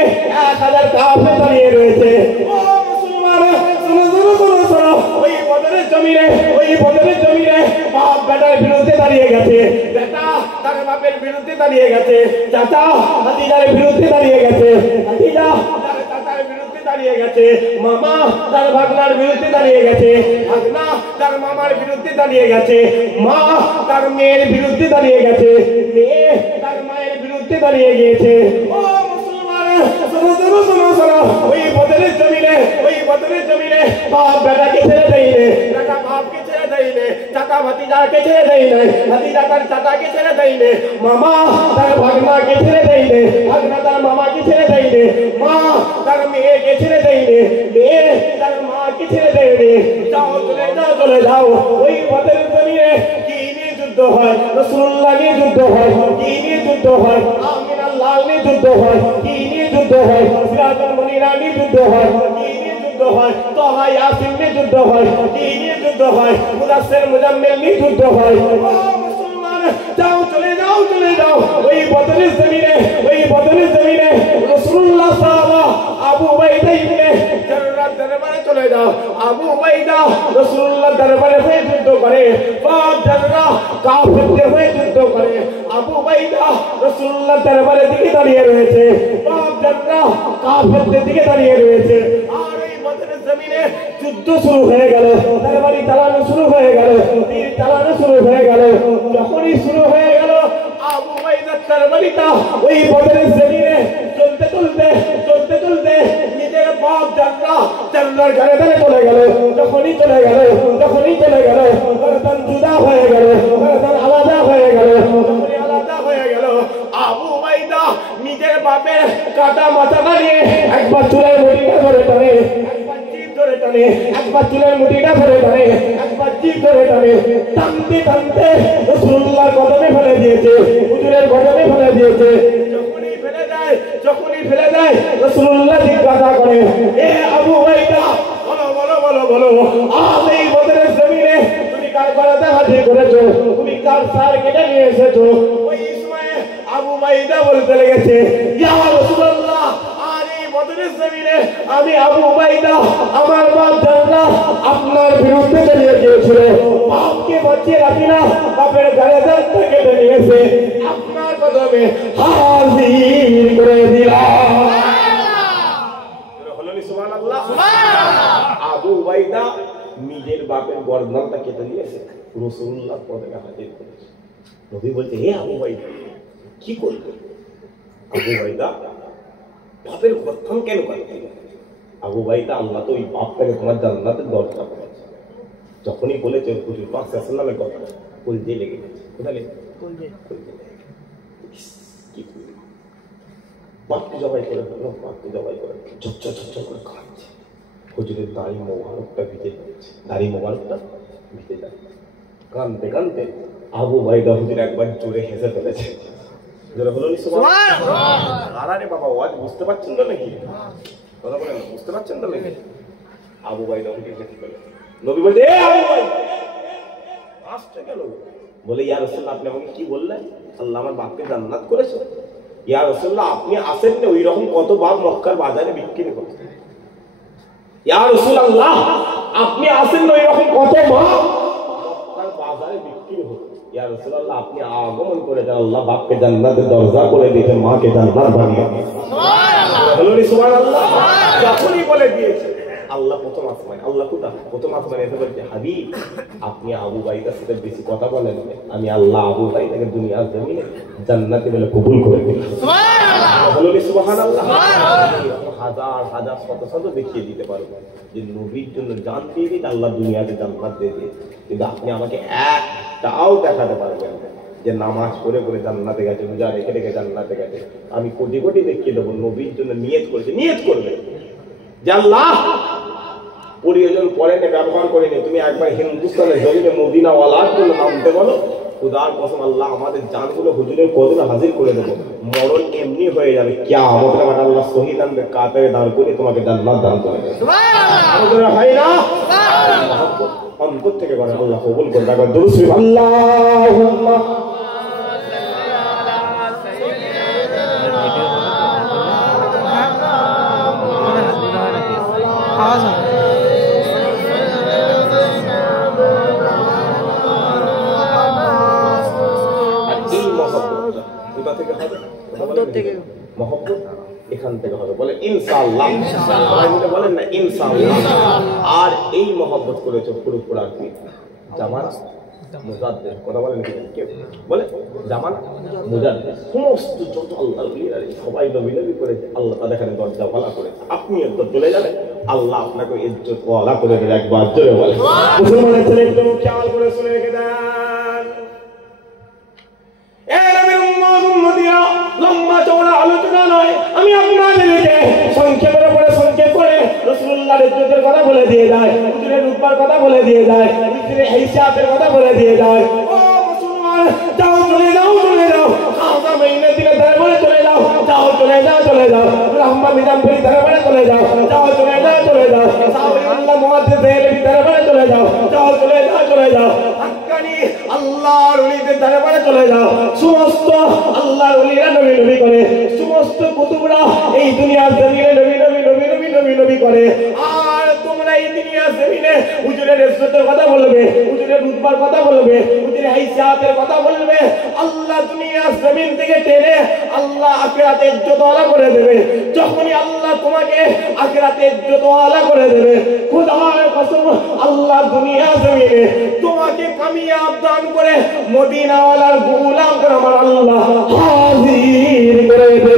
1000 কাফের দাঁড়িয়ে রয়েছে। ও মুসলমান, শোনো শোনো শোনো শোনো, ওই বদরের জমিনে দাঁড়িয়ে গেছে, বেটা তার বাপের বিরুদ্ধে দাঁড়িয়ে গেছে, চাচা ভাতিজার বিরুদ্ধে দাঁড়িয়ে গেছে, ভাতিজা তার চাচার বিরুদ্ধে দাঁড়িয়ে গেছে, মামা তার ভাগনার বিরুদ্ধে দাঁড়িয়ে গেছে, ভাগনা তার মামার বিরুদ্ধে দাঁড়িয়ে গেছে, মা তার মেয়ের বিরুদ্ধে দাঁড়িয়ে গেছে, মেয়ে তার মায়ের বিরুদ্ধে দাঁড়িয়ে গিয়েছে। ও মুসলমান, শোনো শোনো শোনো শোনো, ওই বদরের জমিনে, ওই বদরের জমিনে বাপ বেটাকে ছেড়ে দেয়নি, বেটা বাপকে ছেড়ে দেয়নি, চাচা ভাতিজাকে ছেড়ে দেয়নি, ভাতিজা তার চাচাকে ছেড়ে দেয়নি, মামা তার ভাগনাকে ছেড়ে দেয়নি, ভাগনা তার মামাকে ছেড়ে দেয়নি, মা তার মেয়েকে ছেড়ে দেয়নি, মেয়ে তার মাকে ছেড়ে দেয়নি। যাও চলে যাও চলে যাও, ওই বদরের জমিনে কি নিয়ে যুদ্ধ হয়? রাসূলুল্লাহ নিয়ে যুদ্ধ হয়। কি নিয়ে যুদ্ধ হয়? আমিনার লাল নিয়ে যুদ্ধ হয়। কি নিয়ে যুদ্ধ হয়? সিরাজুল মুনিরা নিয়ে যুদ্ধ হয়। কি নিয়ে যুদ্ধ হয়? তাহা ইয়াসিন নিয়ে যুদ্ধ হয়। কি নিয়ে যুদ্ধ হয়? মুদাসসির মুজাম্মিল নিয়ে যুদ্ধ হয়। ও মুসলমান, যাও চলে যাও চলে যাও, ওই বদরের জমিনে, ওই বদরের জমিনে রাসূলুল্লাহ সাহাবা আবু উবাইদা ইবনে জাররার দরবারে চলে যাও। আবু উবাইদা রাসূলুল্লাহ দরবারে হয়ে যুদ্ধ করে, বাপ জাররা কাফিরদের হয়ে যুদ্ধ করে। আবু উবাইদা রাসূলুল্লাহ দরবারে দিকে দাঁড়িয়ে রয়েছে, বাপ জাররা কাফিরদের দিকে দাঁড়িয়ে রয়েছে। আর এই বদরের জমিনে যুদ্ধ শুরু হয়ে গেল, তরবারি চালানো শুরু হয়ে গেল, তীর চালানো শুরু হয়ে গেল। যখনই শুরু হয়ে গেল, আবু উবাইদার তরবারিটা ওই বদরের জমিনে চলতে চলতে চলতে চলতে নিজের বাপ জাররার ঘরে ধরে চলে গেল। যখনই চলে গেল, যখনই চলে গেল, গর্দন জুদা হয়ে গেল, গর্দন আলাদা হয়ে গেল। যখনই আলাদা হয়ে গেল, আবু উবাইদা নিজের বাপের কাটা মাথাটা নিয়ে একবার চুলের মুঠিটা ধরে টানে, একবার জিভ ধরে টানে, একবার চুলের মুঠিটা ধরে টানে, একবার জিভ ধরে টানে, টানতে টানতে রাসূলুল্লাহর কদমে ফেলে দিয়েছে, হুজুরের কদমে ফেলে দিয়েছে। যখনই ফেলে দেয়, যখনই ফেলে দেয়, রাসূলুল্লাহ জিজ্ঞাসা করে, এ আবু উবাইদা, বলো বলো বলো বলো, আজ এই বদরের জমিনে তুমি কার গলাতে হাজির করেছো? তুমি কার সার কেটে নিয়ে এসেছো? ওই সময়ে আবু উবাইদা বলতে লেগেছে, ইয়া রাসূলুল্লাহ, আজ এই বদরের জমিনে আমি আবু উবাইদা, আমার বাপ জাররা আপনার বিরুদ্ধে চলে গিয়েছিল, বাপকে বাঁচিয়ে রাখি না, বাপের গায়ে দাঁত কেটে নিয়ে এসে আপনার কদমে হাজির করে দিলাম। সুবহানাল্লাহ। আবু উবাইদা নিজের বাপের গর্দনটা কেটে দিয়েছে, রাসূলুল্লাহর কদমে হাজির করেছে। নবী বলতে, হে আবু উবাইদা, কি করবে? আবু উবাইদা বাপের গর্দন কেন কাটতে? আবু উবাইদা, আল্লাহ তো ওই বাপটাকে তোমার জান্নাতের দরজা করেছে। যখনই বলেছে হুজুর পাক সাল্লাল্লাহু আলাইহি ওয়াসাল্লামের কথা, কলজে লেগে গেছে। কোথায় লেগে? কলজে। কি করবে? বাপকে জবাই করে ফেলল, বাপকে জবাই করে ঝরঝর ঝরঝর করে কাঁদছে। হুজুরের দাড়ি মোবারকটা ভিজে যাচ্ছে, দাড়ি মোবারকটা ভিজে যাচ্ছে। কাঁদতে কাঁদতে আবু উবাইদা হুজুর একবার জোরে হেসে ফেলেছে। জোরে বলুন সুবহানাল্লাহ। আরে বাবা, ওয়াজ বুঝতে পারছেন তো নাকি? কথা বলেন, বুঝতে পারছেন তো নাকি? আবু উবাইদা হুজুর হেসে ফেলেছে। নবী বলতে, এ আবু উবাইদা, আসছে কেন? বলে, ইয়া রাসূলুল্লাহ, আপনি আমাকে কি বললেন? আল্লাহ আমার বাপকে জান্নাত করেছে। ইয়া রাসূলুল্লাহ, আপনি আসেন না, ওই রকম কত বাপ মক্কার বাজারে বিক্রি করতে। ইয়া রাসূলুল্লাহ, আপনি আসেন না, ওই রকম কত বাপ মক্কার বাজারে বিক্রি হতো। ইয়া রাসূলুল্লাহ, আপনি আগমন করে যান, আল্লাহ বাপকে জান্নাতের দরজা করে দিয়েছে, মাকে জান্নাত বানিয়ে দিয়েছে। সুবহানাল্লাহ, বলুন সুবহানাল্লাহ। যখনই বলে দিয়েছে, আল্লাহ প্রথম আসমানে, আল্লাহ কোথায়? প্রথম আসমানে এসে বলছে, হাবিব, আপনি আবু উবাইদার সাথে বেশি কথা বলেন, আমি আল্লাহ আবু উবাইদাকে দুনিয়ার জমিনে জান্নাতে বলে কবুল করে দিই। সুবহানাল্লাহ, বলুন সুবহানাল্লাহ। হাজার হাজার শত শত দেখিয়ে দিতে পারবো যে নবীর জন্য জান দিয়ে দিন, আল্লাহ দুনিয়াতে জান্নাত দিয়ে দিয়েছে। কিন্তু আপনি আমাকে একটাও দেখাতে পারবেন যে নামাজ পড়ে পড়ে জান্নাতে গেছে, রোজা রেখে রেখে জান্নাতে গেছে। আমি কোটি কোটি দেখিয়ে দেবো, নবীর জন্য নিয়ত করেছে। নিয়ত করবে যে আল্লাহ প্রয়োজন পড়ে না, ব্যবহার করে নি, তুমি একবার হিন্দুস্তানের জমিনে মদিনাওয়ালার জন্য নামতে বলো, খুদার কসম আল্লাহ আমাদের জানগুলো হুজুরের কদমে হাজির করে দেবো। মরণ এমনি হয়ে যাবে, কিয়ামত মাঠে আল্লাহ শহীদ আনবে, কাতারে দাঁড় করে তোমাকে জান্নাত দান করে দেবে। সুবহানাল্লাহ, হয় না? অন্তর থেকে বলেন, আল্লাহ কবুল করে রাখবেন। দুরূদ শরীফ, আল্লাহুম্মা বলে ইনশাআল্লাহ, সবাই মিলে বলেন না ইনশাআল্লাহ। আর এই মহব্বত করেছো পুরো কোরআন কি জামান মুজাদ্দিদ, কথা বলেন কি কেউ বলে জামান মুজাদ্দিদ, সমস্ত যত আল্লাহ সবাই নবী নবী করেছে, আল্লাহ তাদের এখানে দরজা ওয়ালা করেছে। আপনি একবার চলে যাবেন, আল্লাহ আপনাকে ইজ্জত ওয়ালা করে দেবে। একবার জোরে বলে মুসলমানের ছেলে একটু খেয়াল করে শুনে রেখে দেন। লম্বা চওড়া আলোচনা নয়, আমি আপনাদেরকে সংক্ষেপের উপরে সংক্ষেপ করে রাসূলুল্লাহর ইজ্জতের কথা বলে দিয়ে যায়, হুজুরের রূপের কথা বলে দিয়ে যায়, হুজুরের হিসাবের কথা বলে দিয়ে যায়। ও মুসলমান, যাও চলে যাও, চলে যাও খাওয়া মহিনের দিকে দরবারে চলে যাও, যাও চলে যাও, চলে যাও রহমান নিজামপুরি দরবারে চলে যাও, যাও চলে যাও, চলে যাও সাউদিউল্লাহ মুহাদ্দিস দেহলভী দরবারে চলে যাও, যাও চলে যাও, চলে যাও হাক্কানি আল্লাহর ওলিদের দরবারে চলে যাও। সমস্ত আল্লাহর ওলিরা নবী নবী করে, সমস্ত কুতুবরা এই দুনিয়ার জমিনে নবী নবী নবী নবী নবী নবী করে। আর তোমরা এই দুনিয়ার জমিনে হুজুরের ইজ্জতের কথা বলবে, হুজুরের রুতবার কথা বলবে, হুজুরের হাইসিয়াতের কথা বলবে। আল্লাহ দুনিয়ার জমিন থেকে টেনে আল্লাহ আখিরাতে ইজ্জতওয়ালা করে দেবে। যখনই আল্লাহ তোমাকে আখিরাতে ইজ্জতওয়ালা করে দেবে, খোদার কসম আল্লাহ দুনিয়ার জমিনে তোমাকে কামিয়াব দান করে মদিনাওয়ালার গোলাম করে আমার আল্লাহ হাজির করে দেবে।